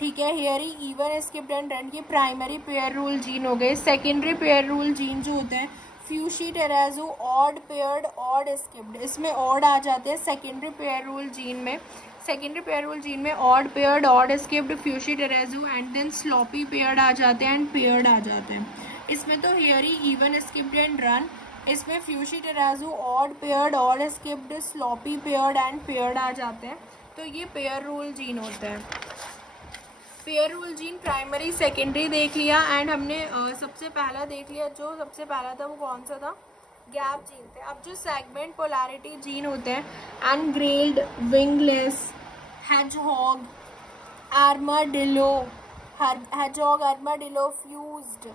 ठीक है, hairy, even skipped and run, ये प्राइमरी पेयर रूल जीन हो गए। सेकेंडरी पेयर रूल जीन जो होते हैं, fushi, tarazu, odd paired, odd skipped, इसमें ऑड आ जाते हैं सेकेंडरी पेयर रूल जीन में। सेकेंडरी पेयर रूल जीन में odd paired, odd skipped, fushi, tarazu and then sloppy paired आ जाते हैं एंड पेयर्ड आ जाते हैं। इसमें तो hairy, even skipped and run, इसमें fushi, tarazu, odd paired, odd skipped, sloppy paired and paired आ जाते हैं। तो ये पेयर रूल जीन होते हैं। Pair rule gene primary secondary देख लिया, एंड हमने सबसे पहला देख लिया, जो सबसे पहला था वो कौन सा था, गैप जीन थे। अब जो सेगमेंट पोलैरिटी जीन होते हैं, engrailed, wingless, hedgehog, armadillo, hedgehog, armadillo, fused,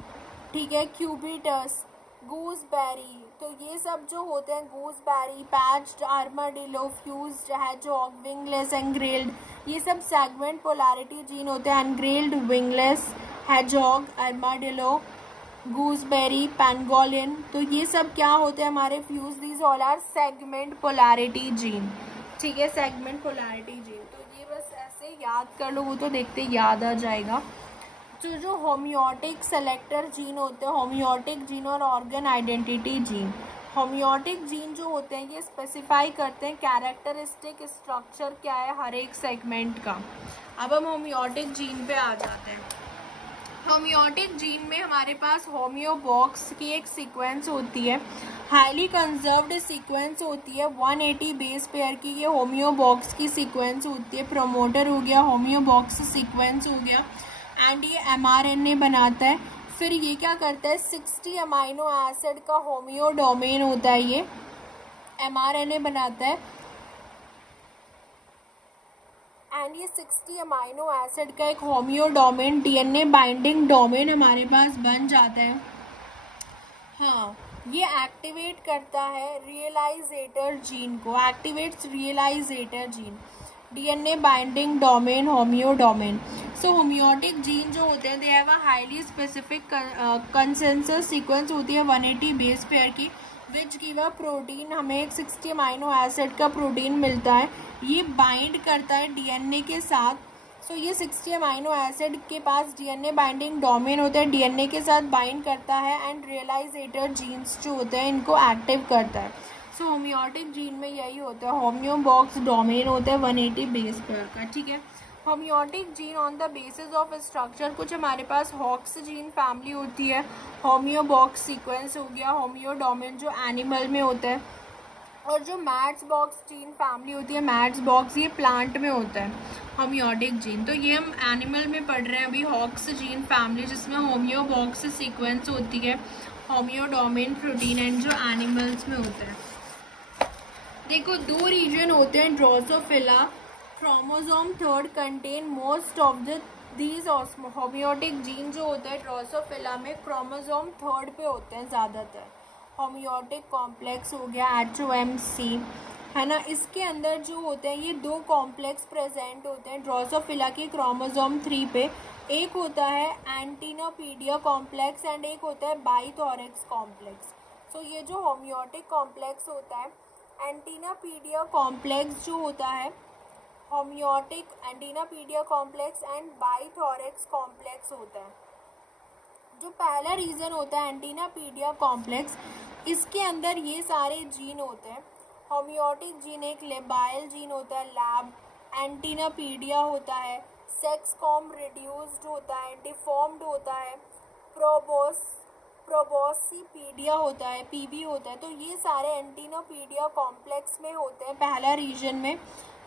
ठीक है, क्यूबिटस, गूसबेरी, तो ये सब जो होते हैं, gooseberry, patched, armadillo, fused, hedgehog, wingless, engrailed, ये सब सेगमेंट पोलैरिटी जीन होते हैं। Engrailed, wingless, hedgehog, armadillo, gooseberry, pangolin, तो ये सब क्या होते हैं हमारे, fuse, these all are segment polarity gene. ठीक है, सेगमेंट पोलैरिटी जीन, तो ये बस ऐसे याद कर लो, वो तो देखते याद आ जाएगा। जो होम्योटिक सेलेक्टर जीन होते हैं, होम्योटिक जीन और organ identity gene. Homeotic gene जो होते हैं ये स्पेसिफाई करते हैं कैरेक्टरिस्टिक स्ट्रक्चर क्या है हर एक सेगमेंट का। अब हम होम्योटिक जीन पे आ जाते हैं। होम्योटिक जीन में हमारे पास होम्योबॉक्स की एक सीक्वेंस होती है, हाईली कंजर्व्ड सीक्वेंस होती है, 180 बेस पेयर की ये होम्योबॉक्स की सीक्वेंस होती है। प्रोमोटर हो गया, होम्योबॉक्स सीक्वेंस हो गया, एंड ये mRNA बनाता है। फिर ये क्या करता है, 60 अमाइनो एसिड का होमियो डोमेन होता है, ये mRNA बनाता है, एंड ये 60 अमाइनो एसिड का एक homeo domain, DNA binding domain हमारे पास बन जाता है। हाँ, ये एक्टिवेट करता है रियलाइजेटर जीन को, activates realizator gene, DNA binding domain, homeo domain. So homeotic gene जो होते हैं they have a highly specific consensus sequence होती है 180 बेस पेयर की, विच गिव अ प्रोटीन, हमें एक 60 अमाइनो एसिड का प्रोटीन मिलता है, ये बाइंड करता है DNA के साथ। सो ये 60 अमाइनो एसिड के पास DNA बाइंडिंग डोमेन होता है, DNA के साथ बाइंड करता है एंड रियलाइजेटर जीन्स जो होते हैं इनको एक्टिव करता है। सो होम्योटिक जीन में यही होता है, होम्योबॉक्स डोमेन होता है 180 बेस पेयर का। ठीक है, homeotic gene on the basis of structure, कुछ हमारे पास हॉक्स जीन फैमिली होती है, होम्योबॉक्स सीक्वेंस हो गया, होमियो डोमेन जो एनिमल में होता है, और जो मैट्स बॉक्स जीन फैमिली होती है, मैट्स बॉक्स ये प्लांट में होता है होम्योटिक जीन। तो ये हम एनिमल में पढ़ रहे हैं अभी, हॉक्स जीन फैमिली जिसमें होम्योबॉक्स सीक्वेंस होती है, होमियो डोमेन प्रोटीन, एंड जो एनिमल्स में होता है। देखो दो रीजन होते हैं, Drosophila, chromosome 3 contain most of the these homeotic gene जो होता है ड्रोसोफिला में क्रोमोसोम 3 पे होते हैं ज़्यादातर। होम्योटिक कॉम्प्लेक्स हो गया HOMC, है ना। इसके अंदर जो होते हैं ये 2 कॉम्प्लेक्स प्रेजेंट होते हैं ड्रोसोफिला के क्रोमोसोम 3 पे। एक होता है एंटीनापीडिया कॉम्प्लेक्स एंड एक होता है बाइथोरेक्स कॉम्प्लेक्स। सो ये जो होम्योटिक कॉम्प्लेक्स होता है, एंटीनापीडिया कॉम्प्लेक्स जो होता है, homeotic antennapedia complex and bithorax complex होता है। जो पहला रीजन होता है एंटीनापीडिया कॉम्प्लेक्स, इसके अंदर ये सारे जीन होते हैं। होम्योटिक जीन एक लेबाइल जीन होता है, लैब, एंटीनापीडिया होता है, सेक्स कॉम रिड्यूस्ड होता है, डिफॉर्म्ड होता है, प्रोबोसिपीडिया होता है, पीबी होता है। तो ये सारे एंटीनापीडिया कॉम्प्लेक्स में होते हैं पहला रीजन में।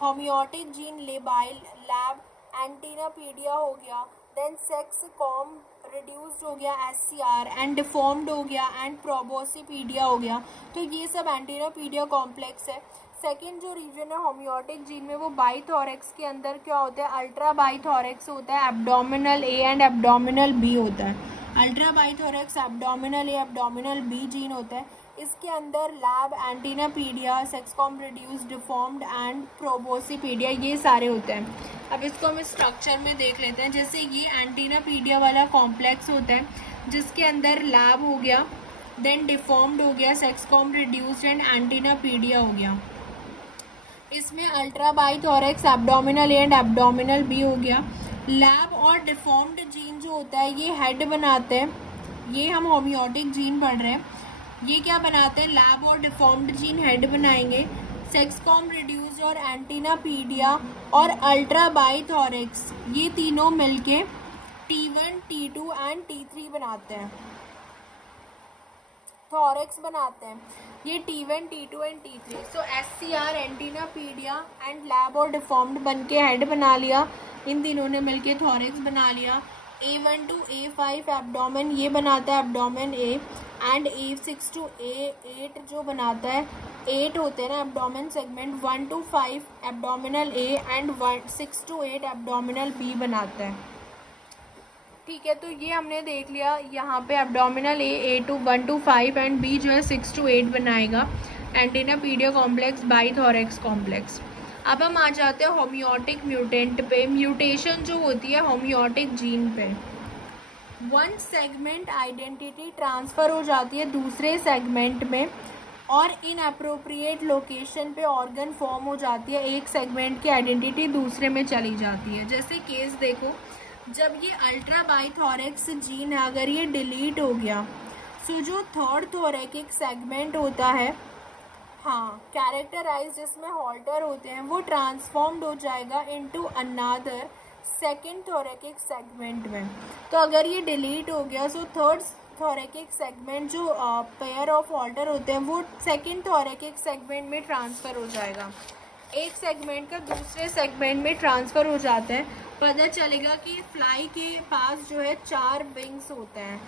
होम्योटिक जीन लेबाइल, लैब, एंटीनापीडिया हो गया, देन सेक्स कॉम रिड्यूस्ड हो गया SCR, एंड डिफॉर्म्ड हो गया, एंड प्रोबोसिपीडिया हो गया। तो ये सब एंटीनापीडिया कॉम्प्लेक्स है। सेकेंड जो रीजन है होम्योटिक जीन में वो बाइथोरेक्स के अंदर क्या होता है, अल्ट्रा बाइथोरेक्स होता है, abdominal A and abdominal B होता है। Ultra bithorax abdominal A abdominal B gene होता है। इसके अंदर lab, antennapedia, sex comb reduce, deformed and proboscipedia ये सारे होते हैं। अब इसको हम स्ट्रक्चर में देख लेते हैं। जैसे ये एंटीनापीडिया वाला कॉम्प्लेक्स होता है जिसके अंदर लैब हो गया, देन डिफॉर्म्ड हो गया, सेक्सकॉम रिड्यूस्ड एंड एंटीनापीडिया हो गया। इसमें ultra bithorax abdominal A and abdominal B हो गया। लैब और डिफॉर्म्ड जीन जो होता है ये हेड बनाते हैं। ये हम होम्योटिक जीन पढ़ रहे हैं, ये क्या बनाते हैं, लैब और डिफॉर्म्ड जीन हेड बनाएंगे। सेक्सकॉम रिड्यूस और एंटीनापीडिया और अल्ट्रा बाइथोरेक्स ये तीनों मिलके T1, T2 एंड T3 बनाते हैं, थॉरेक्स बनाते हैं। ये T1, T2 एंड T3। So SCR, एंटीनापीडिया and lab और डिफॉर्म्ड बन के हेड बना लिया, इन तीनों ने मिलके थॉरेक्स बना लिया। A1 to A5 एब्डोमेन ये बनाता है abdomen A, and A6 to A8 जो बनाता है 8 होते हैं ना abdomen segment, 1 to 5 abdominal A and 6 to 8 abdominal B बनाता है। ठीक है, तो ये हमने देख लिया यहाँ पे abdominal A 1 to 5 and B जो है 6 to 8 बनाएगा, एंटीनापीडिया कॉम्प्लेक्स, बाइथोरेक्स कॉम्प्लेक्स। अब हम आ जाते हैं होम्योटिक म्यूटेंट पे। म्यूटेशन जो होती है होम्योटिक जीन पे, वन सेगमेंट आइडेंटिटी ट्रांसफ़र हो जाती है दूसरे सेगमेंट में और इन अप्रोप्रिएट लोकेशन पे ऑर्गन फॉर्म हो जाती है, एक सेगमेंट की आइडेंटिटी दूसरे में चली जाती है। जैसे केस देखो, जब ये अल्ट्रा बाइथोरेक्स जीन है अगर ये डिलीट हो गया, सो जो थर्ड थोरैकिक सेगमेंट होता है, हाँ, कैरेक्टराइज जिसमें हॉल्टर होते हैं, वो ट्रांसफॉर्म्ड हो जाएगा into another second thoracic segment में। तो अगर ये डिलीट हो गया, सो थर्ड थोरैकिक सेगमेंट जो पेयर ऑफ हॉल्टर होते हैं वो सेकेंड थोरैकिक सेगमेंट में ट्रांसफ़र हो जाएगा। एक सेगमेंट का दूसरे सेगमेंट में ट्रांसफ़र हो जाता है। पता चलेगा कि फ्लाई के पास जो है 4 विंग्स होते हैं।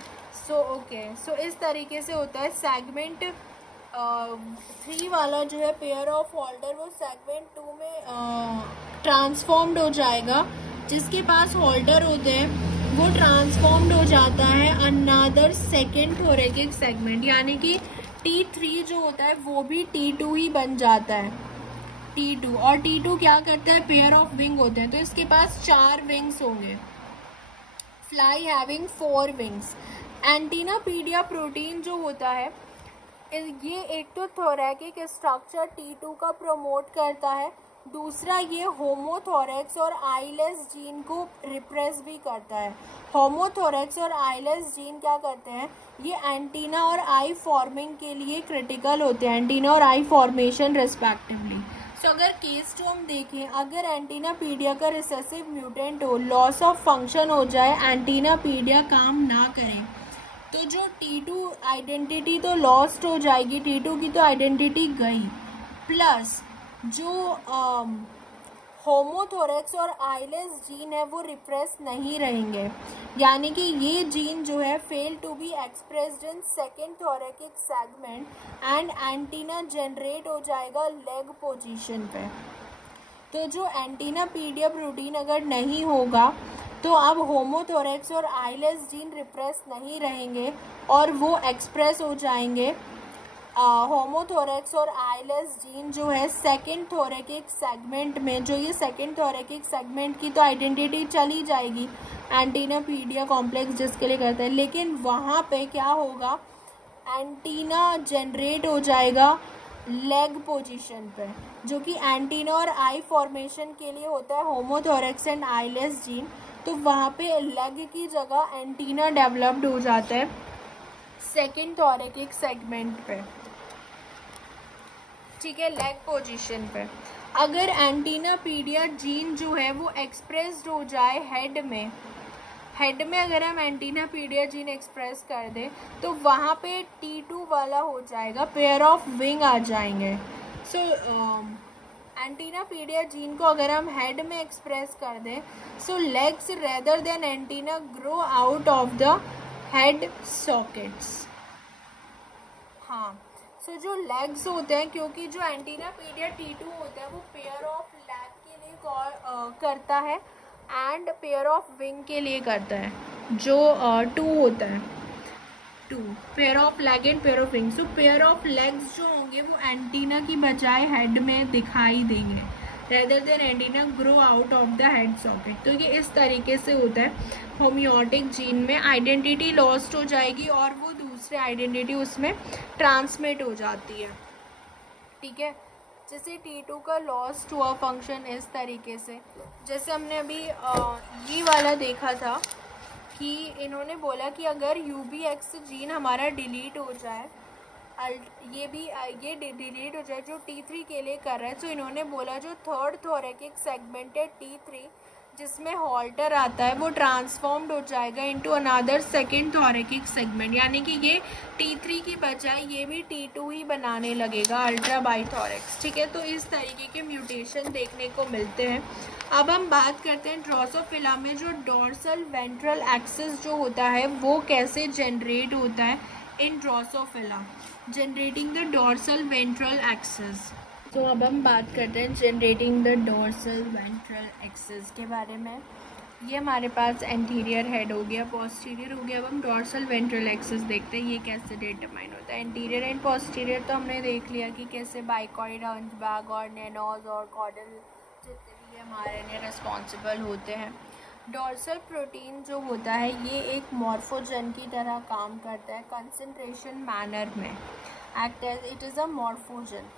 सो इस तरीके से होता है। सेगमेंट 3 वाला जो है पेयर ऑफ हॉल्टर वो सेगमेंट 2 में ट्रांसफॉर्म्ड हो जाएगा। जिसके पास हॉल्टर होते हैं वो ट्रांसफॉर्म्ड हो जाता है अनदर सेकेंड थोरैकिक सेगमेंट, यानी कि T3 जो होता है वो भी T2 ही बन जाता है, T2। और T2 क्या करता है, पेयर ऑफ विंग होते हैं, तो इसके पास 4 विंग्स होंगे, फ्लाई हैविंग 4 विंग्स। एंटीनापीडिया प्रोटीन जो होता है ये एक तो थोरैकिक स्ट्रक्चर T2 का प्रमोट करता है, दूसरा ये होमोथोरैक्स और आईलेस जीन को रिप्रेस भी करता है। होमोथोरैक्स और आईलेस जीन क्या करते हैं, ये एंटीना और आई फॉर्मिंग के लिए क्रिटिकल होते हैं, एंटीना और आई फॉर्मेशन रिस्पेक्टिवली। सो अगर केस 2 हम देखें, अगर एंटीनापीडिया का रिसेसिव म्यूटेंट हो, लॉस ऑफ फंक्शन हो जाए, एंटीनापीडिया काम ना करें, तो जो T2 आइडेंटिटी तो लॉस्ट हो जाएगी, T2 की तो आइडेंटिटी गई, प्लस जो होमोथोरैक्स और आईलेस जीन है वो रिप्रेस नहीं रहेंगे, यानी कि ये जीन जो है fail to be expressed in second thoracic segment and antenna generate हो जाएगा लेग पोजीशन पे। तो जो एंटीनापीडिया प्रोटीन अगर नहीं होगा तो अब होमोथोरेक्स और आईलेस जीन रिप्रेस नहीं रहेंगे और वो एक्सप्रेस हो जाएंगे। होमोथोरेक्स और आईलेस जीन जो है सेकंड थोरेकिक सेगमेंट में, जो ये सेकंड थोरेकिक सेगमेंट की तो आइडेंटिटी चली जाएगी एंटीना पीडिया कॉम्प्लेक्स जिसके लिए करते हैं, लेकिन वहाँ पे क्या होगा, एंटीना जनरेट हो जाएगा लेग पोजीशन पे, जो कि एंटीना और आई फॉर्मेशन के लिए होता है होमोथोरेक्स एंड आईलेस जीन। तो वहाँ पे लेग की जगह एंटीना डेवलप्ड हो जाता है सेकंड थोरेकिक सेगमेंट पे, ठीक है, लेग पोजीशन पे। अगर एंटीना पीडिया जीन जो है वो एक्सप्रेस्ड हो जाए हेड में अगर हम एंटीना पीडिया जीन एक्सप्रेस कर दें तो वहाँ पे T2 वाला हो जाएगा, पेयर ऑफ विंग आ जाएंगे। सो एंटीना पीडिया जीन को अगर हम हेड में एक्सप्रेस कर दें, so legs rather than antenna grow out of the head sockets. हाँ, सो जो लेग्स होते हैं, क्योंकि जो एंटीना पीडिया T2 होता है वो पेयर ऑफ लेग के लिए करता है एंड पेयर ऑफ विंग के लिए करता है, जो 2 होता है, 2 pair of leg and pair of wing. So pair of legs जो होंगे वो एंटीना की बजाय हेड में दिखाई देंगे rather than antenna grow out of the head socket. तो ये इस तरीके से होता है होम्योटिक जीन में, आइडेंटिटी लॉस्ट हो जाएगी और वो दूसरे आइडेंटिटी उसमें ट्रांसमिट हो जाती है, ठीक है। जैसे T2 का लॉस्ट हुआ फंक्शन इस तरीके से, जैसे हमने अभी ये वाला देखा था कि इन्होंने बोला कि अगर UBX जीन हमारा डिलीट हो जाए, ये डिलीट हो जाए जो T3 के लिए कर रहा है। तो इन्होंने बोला जो थर्ड थोरेकिक सेगमेंट है T3 जिसमें हॉल्टर आता है वो ट्रांसफॉर्म्ड हो जाएगा इनटू अनदर सेकंड थोरेकिक सेगमेंट, यानी कि ये T3 की बजाय ये भी T2 ही बनाने लगेगा अल्ट्रा बाइथोरेक्स, ठीक है। तो इस तरीके के म्यूटेशन देखने को मिलते हैं। अब हम बात करते हैं ड्रोसोफिला में जो डोर्सल वेंट्रल एक्सिस जो होता है वो कैसे जनरेट होता है इन Drosophila, generating the dorsal ventral axis. तो अब हम बात करते हैं generating the dorsal ventral axis के बारे में। ये हमारे पास एंटीरियर हेड हो गया, पोस्टीरियर हो गया। अब हम डोर्सल वेंट्रल एक्सिस देखते हैं ये कैसे डिटरमाइन होता है। एंटीरियर एंड पोस्टीरियर तो हमने देख लिया कि कैसे बाइकॉइड, हंचबैक और नेनोज और कॉर्डल जितने भी हमारे लिए रिस्पॉन्सिबल होते हैं। डोर्सल प्रोटीन जो होता है ये एक मॉर्फोजन की तरह काम करता है कंसंट्रेशन मैनर में, act as it is a morphogen.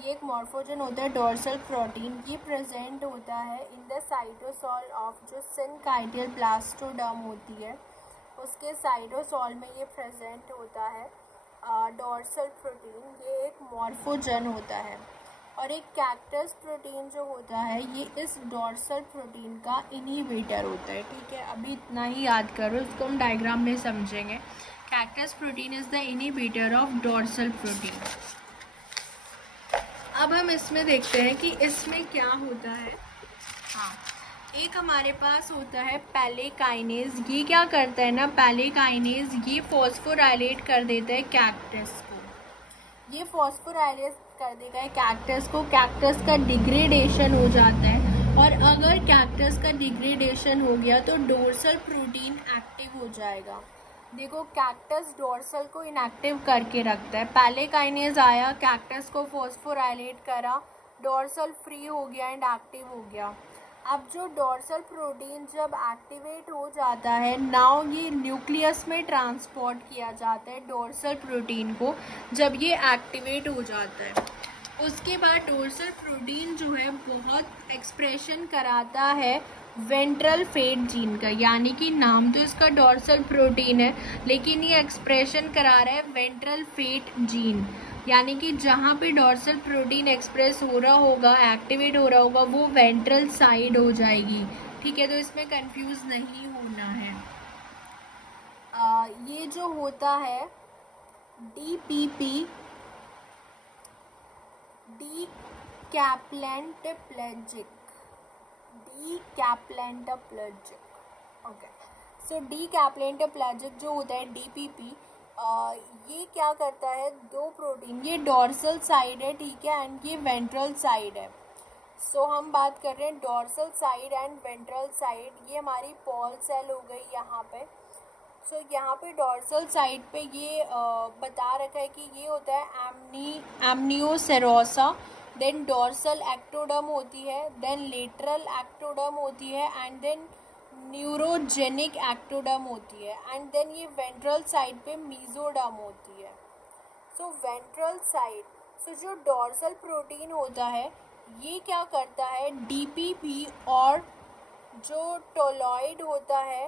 ये एक मॉर्फोजन होता है डोर्सल प्रोटीन। ये प्रेजेंट होता है इन द साइटोसॉल ऑफ जो सिनकाइटियल ब्लास्टोडर्म होती है उसके साइटोसॉल में ये प्रेजेंट होता है डोर्सल प्रोटीन। ये एक मॉर्फोजन होता है। और एक कैक्टस प्रोटीन जो होता है ये इस डोर्सल प्रोटीन का इनहिबिटर होता है, ठीक है। अभी इतना ही याद करो, इसको हम डायग्राम में समझेंगे। Cactus protein is the inhibitor of dorsal protein. अब हम इसमें देखते हैं कि इसमें क्या होता है। हाँ, एक हमारे पास होता है पैलेकाइनेज। ये क्या करता है ना, पैलेकाइनेज ये फॉस्फोराइलेट कर देता है कैक्टस को। ये फॉस्फोराइलेट कर देगा कैक्टस को, कैक्टस का डिग्रेडेशन हो जाता है। और अगर कैक्टस का डिग्रेडेशन हो गया तो डोर्सल प्रोटीन एक्टिव हो जाएगा। देखो, कैक्टस डोर्सल को इनएक्टिव करके रखता है। पैलेकाइनेज आया, कैक्टस को फॉस्फोराइलेट करा, डोर्सल फ्री हो गया एंड एक्टिव हो गया। अब जो डोर्सल प्रोटीन जब एक्टिवेट हो जाता है, नाउ ये न्यूक्लियस में ट्रांसपोर्ट किया जाता है डोर्सल प्रोटीन को जब ये एक्टिवेट हो जाता है। उसके बाद डोर्सल प्रोटीन जो है बहुत एक्सप्रेशन कराता है वेंट्रल फेट जीन का, यानी कि नाम तो इसका डोर्सल प्रोटीन है लेकिन ये एक्सप्रेशन करा रहा है वेंट्रल फेट जीन, यानी कि जहाँ पे डोर्सल प्रोटीन एक्सप्रेस हो रहा होगा, एक्टिवेट हो रहा होगा, वो वेंट्रल साइड हो जाएगी, ठीक है। तो इसमें कंफ्यूज नहीं होना है। ये जो होता है DPP, डीकैप्लेंटप्लेजिक, ओके। सो डीकैप्लेंटप्लेजिक जो होता है DPP, ये क्या करता है, दो प्रोटीन, ये डोर्सल साइड है, ठीक है, एंड ये वेंट्रल साइड है। सो हम बात कर रहे हैं dorsal side and ventral side. ये हमारी पॉल सेल हो गई यहाँ पे। सो यहाँ पे डॉर्सल साइड पे ये बता रखा है कि ये होता है एमनियोसेरोसा, देन डॉर्सल एक्टोडर्म होती है, देन लेटरल एक्टोडर्म होती है, एंड देन न्यूरोजेनिक एक्टोडर्म होती है, एंड देन ये वेंट्रल साइड पे मीजोडर्म होती है। सो वेंट्रल साइड, सो जो डॉर्सल प्रोटीन होता है ये क्या करता है, डीपीपी और जो टोलॉइड होता है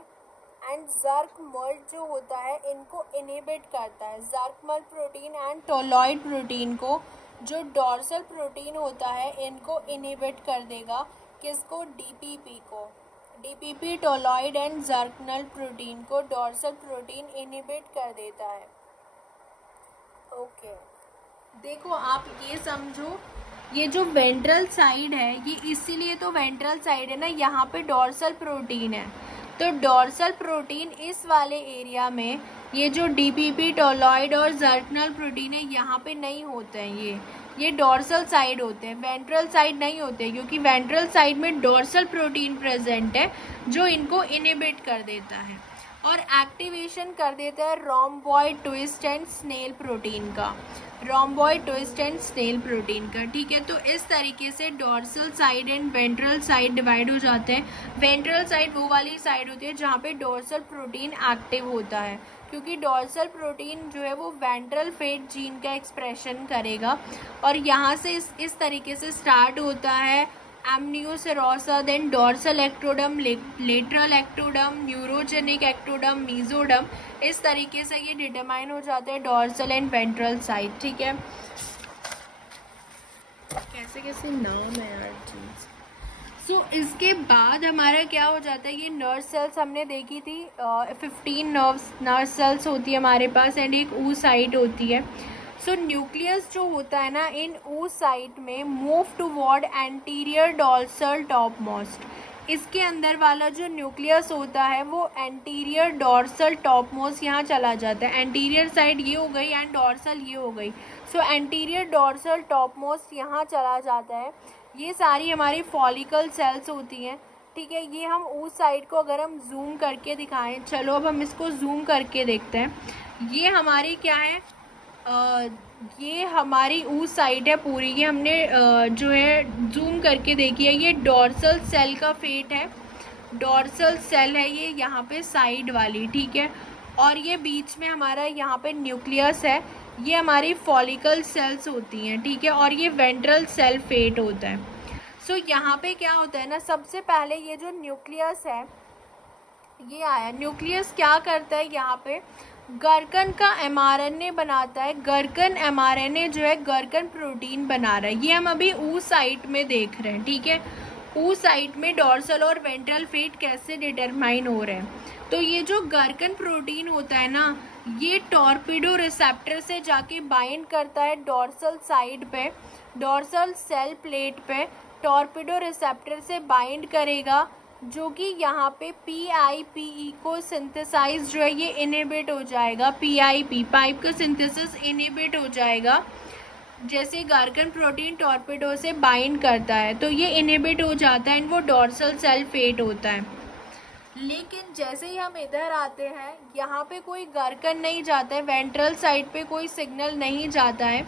एंड ज़र्क-मल्ट जो होता है इनको इनहिबिट करता है। ज़र्क-मल्ट प्रोटीन एंड टोलॉइड प्रोटीन को, जो डॉर्सल प्रोटीन होता है इनको इनहिबिट कर देगा। किसको, डीपीपी को। डीपीपी, टोलॉइड एंड ज़र्क-मल्ट प्रोटीन को डॉर्सल प्रोटीन इनहिबिट कर देता है। ओके देखो आप ये समझो, ये जो वेंट्रल साइड है ये इसीलिए तो वेंट्रल साइड है ना, यहाँ पे डॉर्सल प्रोटीन है। तो डॉर्सल प्रोटीन इस वाले एरिया में, ये जो डीपीपी, टोलॉइड और ज़र्क-मल्ट प्रोटीन है यहाँ पे नहीं होते हैं। ये डॉर्सल साइड होते हैं, वेंट्रल साइड नहीं होते, क्योंकि वेंट्रल साइड में डॉर्सल प्रोटीन प्रेजेंट है जो इनको इनहिबिट कर देता है और एक्टिवेशन कर देता है rhomboid twist and snail protein का, rhomboid twist and snail protein का। ठीक है, तो इस तरीके से dorsal side and ventral side divide हो जाते हैं। वेंट्रल साइड वो वाली साइड होती है जहाँ पे डॉर्सल प्रोटीन एक्टिव होता है, क्योंकि डॉर्सल प्रोटीन जो है वो वेंट्रल फेट जीन का एक्सप्रेशन करेगा। और यहाँ से इस तरीके से स्टार्ट होता है amnioserosa, then dorsal ectoderm, lateral ectoderm, neurogenic ectoderm, mesoderm. इस तरीके से ये डिटरमाइन हो जाते हैं डॉर्सल एंड वेंट्रल साइड। ठीक है, कैसे कैसे नाम है यार चीज। सो इसके बाद हमारा क्या हो जाता है, ये नर्व सेल्स हमने देखी थी, 15 नर्व सेल्स होती है हमारे पास एंड एक oocyte होती है। सो न्यूक्लियस जो होता है ना इन oocyte में move toward anterior dorsal top most. इसके अंदर वाला जो न्यूक्लियस होता है वो एंटीरियर डॉर्सल टॉप मोस्ट यहाँ चला जाता है। एंटीरियर साइड ये हो गई एंड डॉर्सल ये हो गई। सो एंटीरियर डॉर्सल टॉप मोस्ट यहाँ चला जाता है। ये सारी हमारी फॉलिकल सेल्स होती हैं। ठीक है, ये हम oocyte को अगर हम जूम करके दिखाएं, चलो अब हम इसको जूम करके देखते हैं। ये हमारी क्या है, ये हमारी oocyte है पूरी। ये हमने जो है जूम करके देखी है, ये डॉर्सल सेल का फेट है, डॉर्सल सेल है ये यहाँ पे साइड वाली। ठीक है, और ये बीच में हमारा यहाँ पे न्यूक्लियस है, ये हमारी फॉलिकल सेल्स होती हैं। ठीक है, और ये वेंट्रल सेल फेट होता है। सो यहाँ पे क्या होता है ना, सबसे पहले ये जो न्यूक्लियस है ये आया। न्यूक्लियस क्या करता है, यहाँ पे गर्कन का mRNA बनाता है। गर्कन mRNA जो है गर्कन प्रोटीन बना रहा है। ये हम अभी oocyte में देख रहे हैं। ठीक है, oocyte में डॉर्सल और वेंट्रल फेट कैसे डिटरमाइन हो रहे हैं। तो ये जो गर्कन प्रोटीन होता है ना, ये टॉर्पिडो रिसेप्टर से जाके बाइंड करता है डॉर्सल साइड पे, डॉर्सल सेल प्लेट पे टॉर्पिडो रिसेप्टर से बाइंड करेगा, जो कि यहाँ पे PIPE को सिंथेसाइज जो है ये इनहिबिट हो जाएगा। PIP, पाइप का सिंथेसिस इनहिबिट हो जाएगा। जैसे गार्कन प्रोटीन टॉर्पिडो से बाइंड करता है तो ये इनहिबिट हो जाता है एंड वो डॉर्सल सेल फेट होता है। लेकिन जैसे ही हम इधर आते हैं, यहाँ पे कोई गर्कन नहीं जाता है, वेंट्रल साइड पे कोई सिग्नल नहीं जाता है,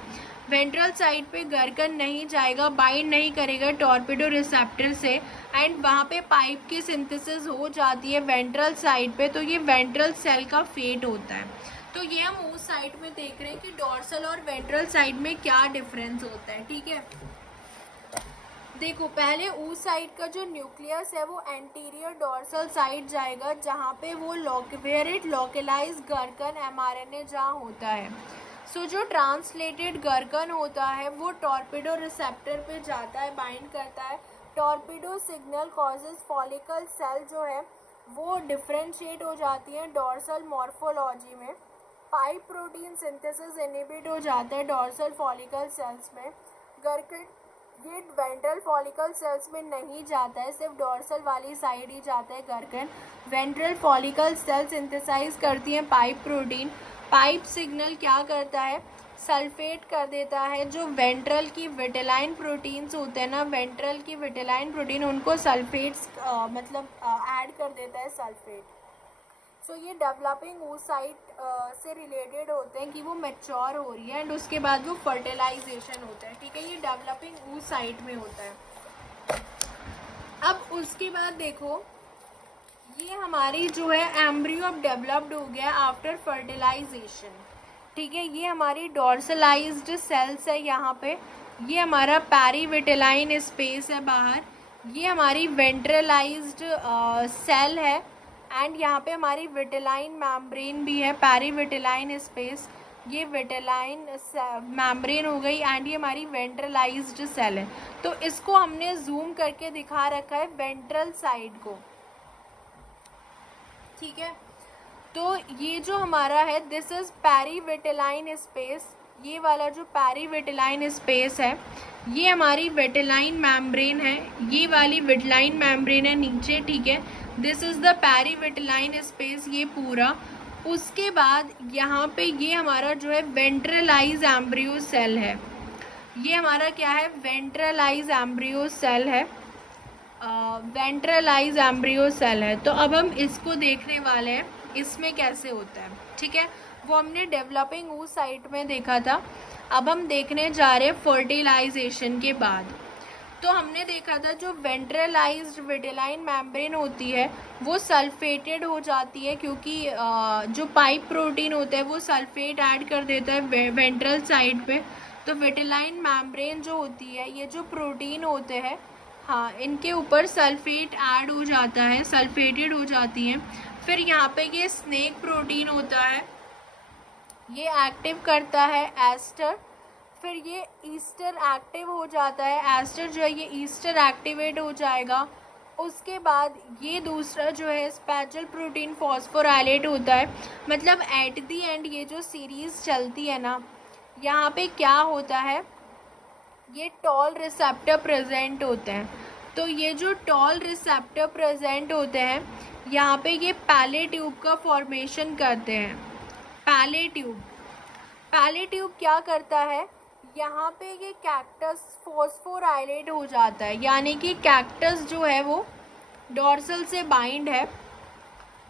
वेंट्रल साइड पे गर्कन नहीं जाएगा, बाइंड नहीं करेगा टॉर्पिडो रिसेप्टर से एंड वहाँ पे पाइप की सिंथेसिस हो जाती है वेंट्रल साइड पे। तो ये वेंट्रल सेल का फेट होता है। तो ये हम उस साइड में देख रहे हैं कि डॉर्सल और वेंट्रल साइड में क्या डिफरेंस होता है। ठीक है, देखो पहले oocyte का जो न्यूक्लियस है वो एंटीरियर डॉर्सल साइड जाएगा, जहाँ पे वो वेयर इट लोकलाइज गर्कन mRNA जहाँ होता है। सो जो ट्रांसलेटेड गर्कन होता है वो टॉर्पिडो रिसेप्टर पे जाता है, बाइंड करता है। Torpedo signal causes follicle cell जो है वो डिफरेंशिएट हो जाती है डॉर्सल मॉर्फोलॉजी में। पाइप प्रोटीन सिंथेसिस इनहिबिट हो जाता है डॉर्सल फॉलिकल सेल्स में। गर्कन ये वेंट्रल फॉलिकल सेल्स में नहीं जाता है, सिर्फ डॉर्सल वाली साइड ही जाता है गर्कन। वेंट्रल फॉलिकल सेल सिंथेसाइज करती हैं पाइप प्रोटीन। पाइप सिग्नल क्या करता है, सल्फेट कर देता है जो वेंट्रल की विटेलाइन प्रोटीन्स होते हैं ना, वेंट्रल की विटेलाइन प्रोटीन, उनको सल्फेट्स मतलब ऐड कर देता है सल्फेट। सो ये डेवलपिंग oocyte से रिलेटेड होते हैं कि वो मैच्योर हो रही है एंड उसके बाद वो फर्टिलाइजेशन होता है, ठीक है। ये डेवलपिंग oocyte में होता है। अब उसके बाद देखो, ये हमारी जो है एम्ब्रियो अब डेवलप्ड हो गया आफ्टर फर्टिलाइजेशन, ठीक है। ये हमारी डॉर्सलाइज्ड सेल्स है यहाँ पे, ये हमारा पेरीविटेलाइन स्पेस है बाहर, ये हमारी वेंट्रलाइज्ड सेल है एंड यहाँ पे हमारी विटेलाइन मैम्ब्रेन भी है, पेरीविटेलाइन स्पेस, ये विटेलाइन मैम्ब्रेन हो गई एंड ये हमारी वेंट्रलाइज्ड सेल है। तो इसको हमने जूम करके दिखा रखा है वेंट्रल साइड को, ठीक है। तो ये जो हमारा है दिस इज पेरीविटेलाइन स्पेस, ये वाला जो पेरीविटेलाइन स्पेस है ये हमारी विटेलाइन मैम्ब्रेन है, ये वाली विटेलाइन मैम्ब्रेन है नीचे, ठीक है। दिस इज द पेरीविटेलाइन स्पेस ये पूरा। उसके बाद यहाँ पे ये हमारा जो है वेंट्रलाइज एम्ब्रियो सेल है, ये हमारा क्या है वेंट्रलाइज एम्ब्रियो सेल है, वेंट्रलाइज एम्ब्रियो सेल है। तो अब हम इसको देखने वाले हैं इसमें कैसे होता है, ठीक है। वो हमने डेवलपिंग oocyte में देखा था, अब हम देखने जा रहे हैं फर्टिलाइजेशन के बाद। तो हमने देखा था जो वेंट्रलाइज्ड विटेलाइन मैम्ब्रेन होती है वो सल्फेटेड हो जाती है, क्योंकि जो पाइप प्रोटीन होता है वो सल्फेट ऐड कर देता है वेंट्रल साइड पे। तो विटेलाइन मैम्ब्रेन जो होती है, ये जो प्रोटीन होते हैं, हाँ, इनके ऊपर सल्फेट ऐड हो जाता है, सल्फेटेड हो जाती हैं। फिर यहाँ पे ये स्नेक प्रोटीन होता है, ये एक्टिव करता है एस्टर, फिर ये ईस्टर एक्टिव हो जाता है, एस्टर जो है ये ईस्टर एक्टिवेट हो जाएगा। उसके बाद ये दूसरा जो है स्पैचल प्रोटीन फॉस्फोराइलेट होता है। मतलब एट दी एंड ये जो सीरीज चलती है ना, यहाँ पे क्या होता है, ये टॉल रिसेप्टर प्रेजेंट होते हैं। तो ये जो टॉल रिसेप्टर प्रेजेंट होते हैं यहाँ पे ये पैले ट्यूब का फॉर्मेशन करते हैं। पैले ट्यूब क्या करता है, यहाँ पे ये कैक्टस फॉस्फोराइलेट हो जाता है, यानी कि कैक्टस जो है वो डॉर्सल से बाइंड है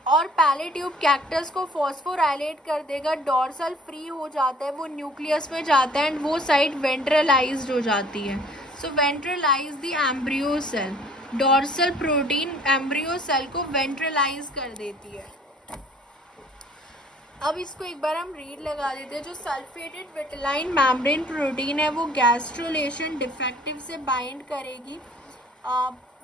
और पैले ट्यूब कैक्टस को फॉस्फोराइलेट कर देगा, डॉर्सल फ्री हो जाता है, वो न्यूक्लियस में जाता है एंड वो साइड वेंट्रलाइज्ड हो जाती है। So ventralize the embryo cell, dorsal protein embryo cell को वेंट्रलाइज कर देती है। अब इसको एक बार हम रीड लगा देते हैं। जो सल्फेटेड विटेलाइन मैम्ब्रेन प्रोटीन है वो गैस्ट्रोलेशन डिफेक्टिव से बाइंड करेगी।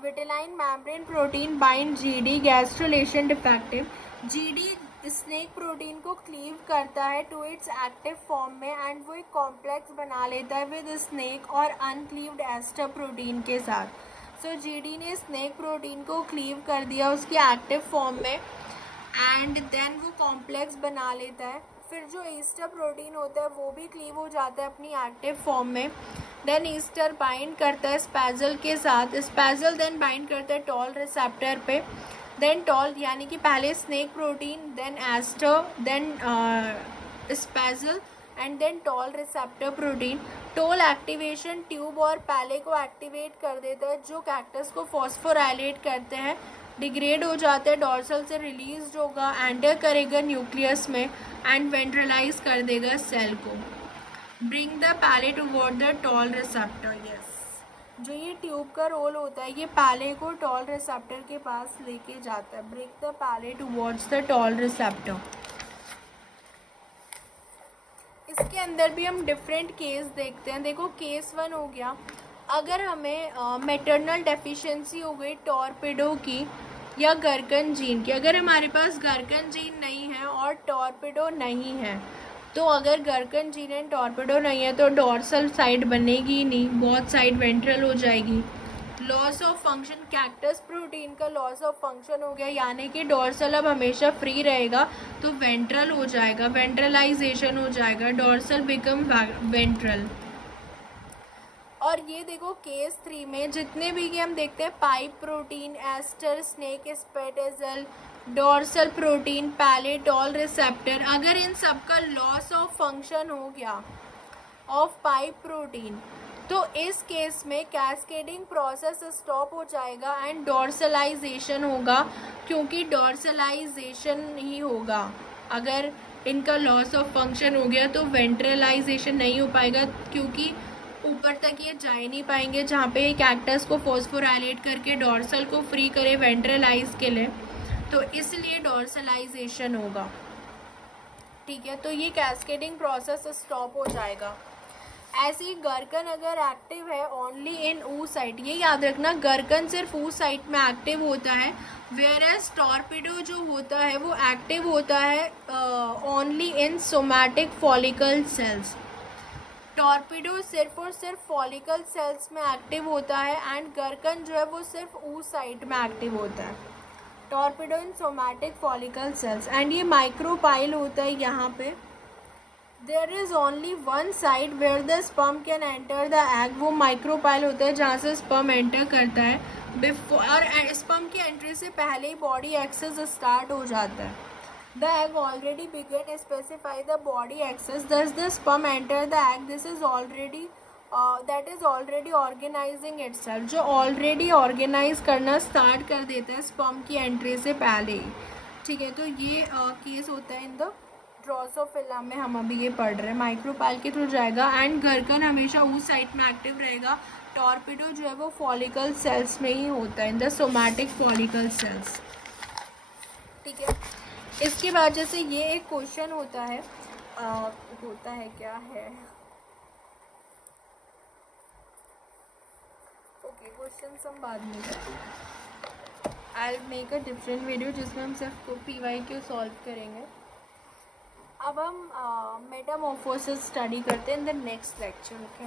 Vitelline membrane protein bind GD, gastrulation defective. GD snake protein को क्लीव करता है टू इट्स एक्टिव फॉर्म में एंड वो एक कॉम्प्लेक्स बना लेता है विद स्नेक और अनक्लीव्ड एस्टर प्रोटीन के साथ। सो जीडी ने स्नेक प्रोटीन को क्लीव कर दिया उसकी एक्टिव फॉर्म में एंड देन वो कॉम्प्लेक्स बना लेता है। फिर जो ईस्टर प्रोटीन होता है वो भी क्लीव हो जाता है अपनी एक्टिव फॉर्म में। देन ईस्टर बाइंड करता है स्पैजल के साथ, स्पैजल देन बाइंड करता है टॉल रिसेप्टर पे। देन टॉल यानी कि पहले snake protein, then easter, then spaetzle and then toll receptor protein. Toll activation tube और पैले को एक्टिवेट कर देता है जो कैक्टस को फॉस्फोराइलेट करते हैं, डिग्रेड हो जाते हैं, डॉर्सल से रिलीज होगा, एंटर करेगा न्यूक्लियस में एंड वेंट्रलाइज कर देगा सेल को। ब्रिंग द पैले toward the tall receptor. Yes, जो ये ट्यूब का रोल होता है ये पैले को टॉल रिसेप्टर के पास लेके जाता है। ब्रिंग द पैले टुवर्ड्स द टॉल रिसेप्टर। इसके अंदर भी हम डिफरेंट केस देखते हैं। देखो केस 1 हो गया, अगर हमें मैटरनल डेफिशिएंसी हो गई टॉर्पिडो की या गर्कन जीन की। अगर हमारे पास गर्कन जीन नहीं है और टॉर्पिडो नहीं है, तो अगर गर्कन जीन एंड टॉर्पिडो नहीं है तो डॉर्सल साइड बनेगी ही नहीं, बहुत साइड वेंट्रल हो जाएगी। Loss of function, cactus protein का लॉस ऑफ फंक्शन हो गया, यानी कि डॉर्सल अब हमेशा फ्री रहेगा तो वेंट्रल हो जाएगा, वेंट्रलाइजेशन हो जाएगा, डॉर्सल बिकम वेंट्रल। और ये देखो केस 3 में जितने भी हम देखते हैं pipe protein, easter, snake spaetzle, dorsal protein, pelle, toll receptor, अगर इन सब का लॉस ऑफ फंक्शन हो गया ऑफ पाइप प्रोटीन। तो इस केस में कैस्केडिंग प्रोसेस स्टॉप हो जाएगा एंड डॉर्सलाइजेशन होगा, क्योंकि डॉर्सलाइजेशन ही होगा। अगर इनका लॉस ऑफ फंक्शन हो गया तो वेंट्रलाइजेशन नहीं हो पाएगा, क्योंकि ऊपर तक ये जा ही नहीं पाएंगे जहाँ पे कैक्टस को फॉस्फोराइलेट करके डॉर्सल को फ्री करे वेंट्रलाइज के लिए, तो इसलिए डॉर्सलाइजेशन होगा। ठीक है, तो ये कैस्केडिंग प्रोसेस स्टॉप हो जाएगा। ऐसे ही गर्कन अगर एक्टिव है ओनली इन ऊ साइट, ये याद रखना गर्कन सिर्फ ऊ साइट में एक्टिव होता है, वेयर एज टॉर्पिडो जो होता है वो एक्टिव होता है only in somatic follicle sales. Torpedo सिर्फ और सिर्फ फॉलिकल सेल्स में एक्टिव होता है एंड गर्कन जो है वो सिर्फ ऊ साइट में एक्टिव होता है। Torpedo in somatic follicle cells and ये माइक्रोपाइल होता है यहाँ पे। There is only one side where the sperm can enter the egg, वो माइक्रोपाइल होता है जहाँ से स्पर्म एंटर करता है। बिफोर स्पर्म की एंट्री से पहले ही बॉडी एक्सेस स्टार्ट हो जाता है। The egg already began specify the body axes, thus the sperm enter the egg, this is already that is already organizing itself, जो ऑलरेडी ऑर्गेनाइज करना स्टार्ट कर देता है स्पर्म की एंट्री से पहले ही। ठीक है, तो ये केस होता है इन द ड्रोसोफिला में, हम अभी ये पढ़ रहे हैं। माइक्रोपाइल के थ्रू जाएगा एंड गर्कन हमेशा उस साइट में एक्टिव रहेगा। टॉर्पिडो जो है वो फॉलिकल सेल्स में ही होता है, in the somatic follicle sales. ठीक है, इसके बाद जैसे ये एक क्वेश्चन होता है क्या है, ओके क्वेश्चन हम बाद में करेंगे। I will make a different video जिसमें हम सिर्फ PYQ सॉल्व करेंगे। अब हम मेटामॉर्फोसिस स्टडी करते हैं in the next lecture. Okay.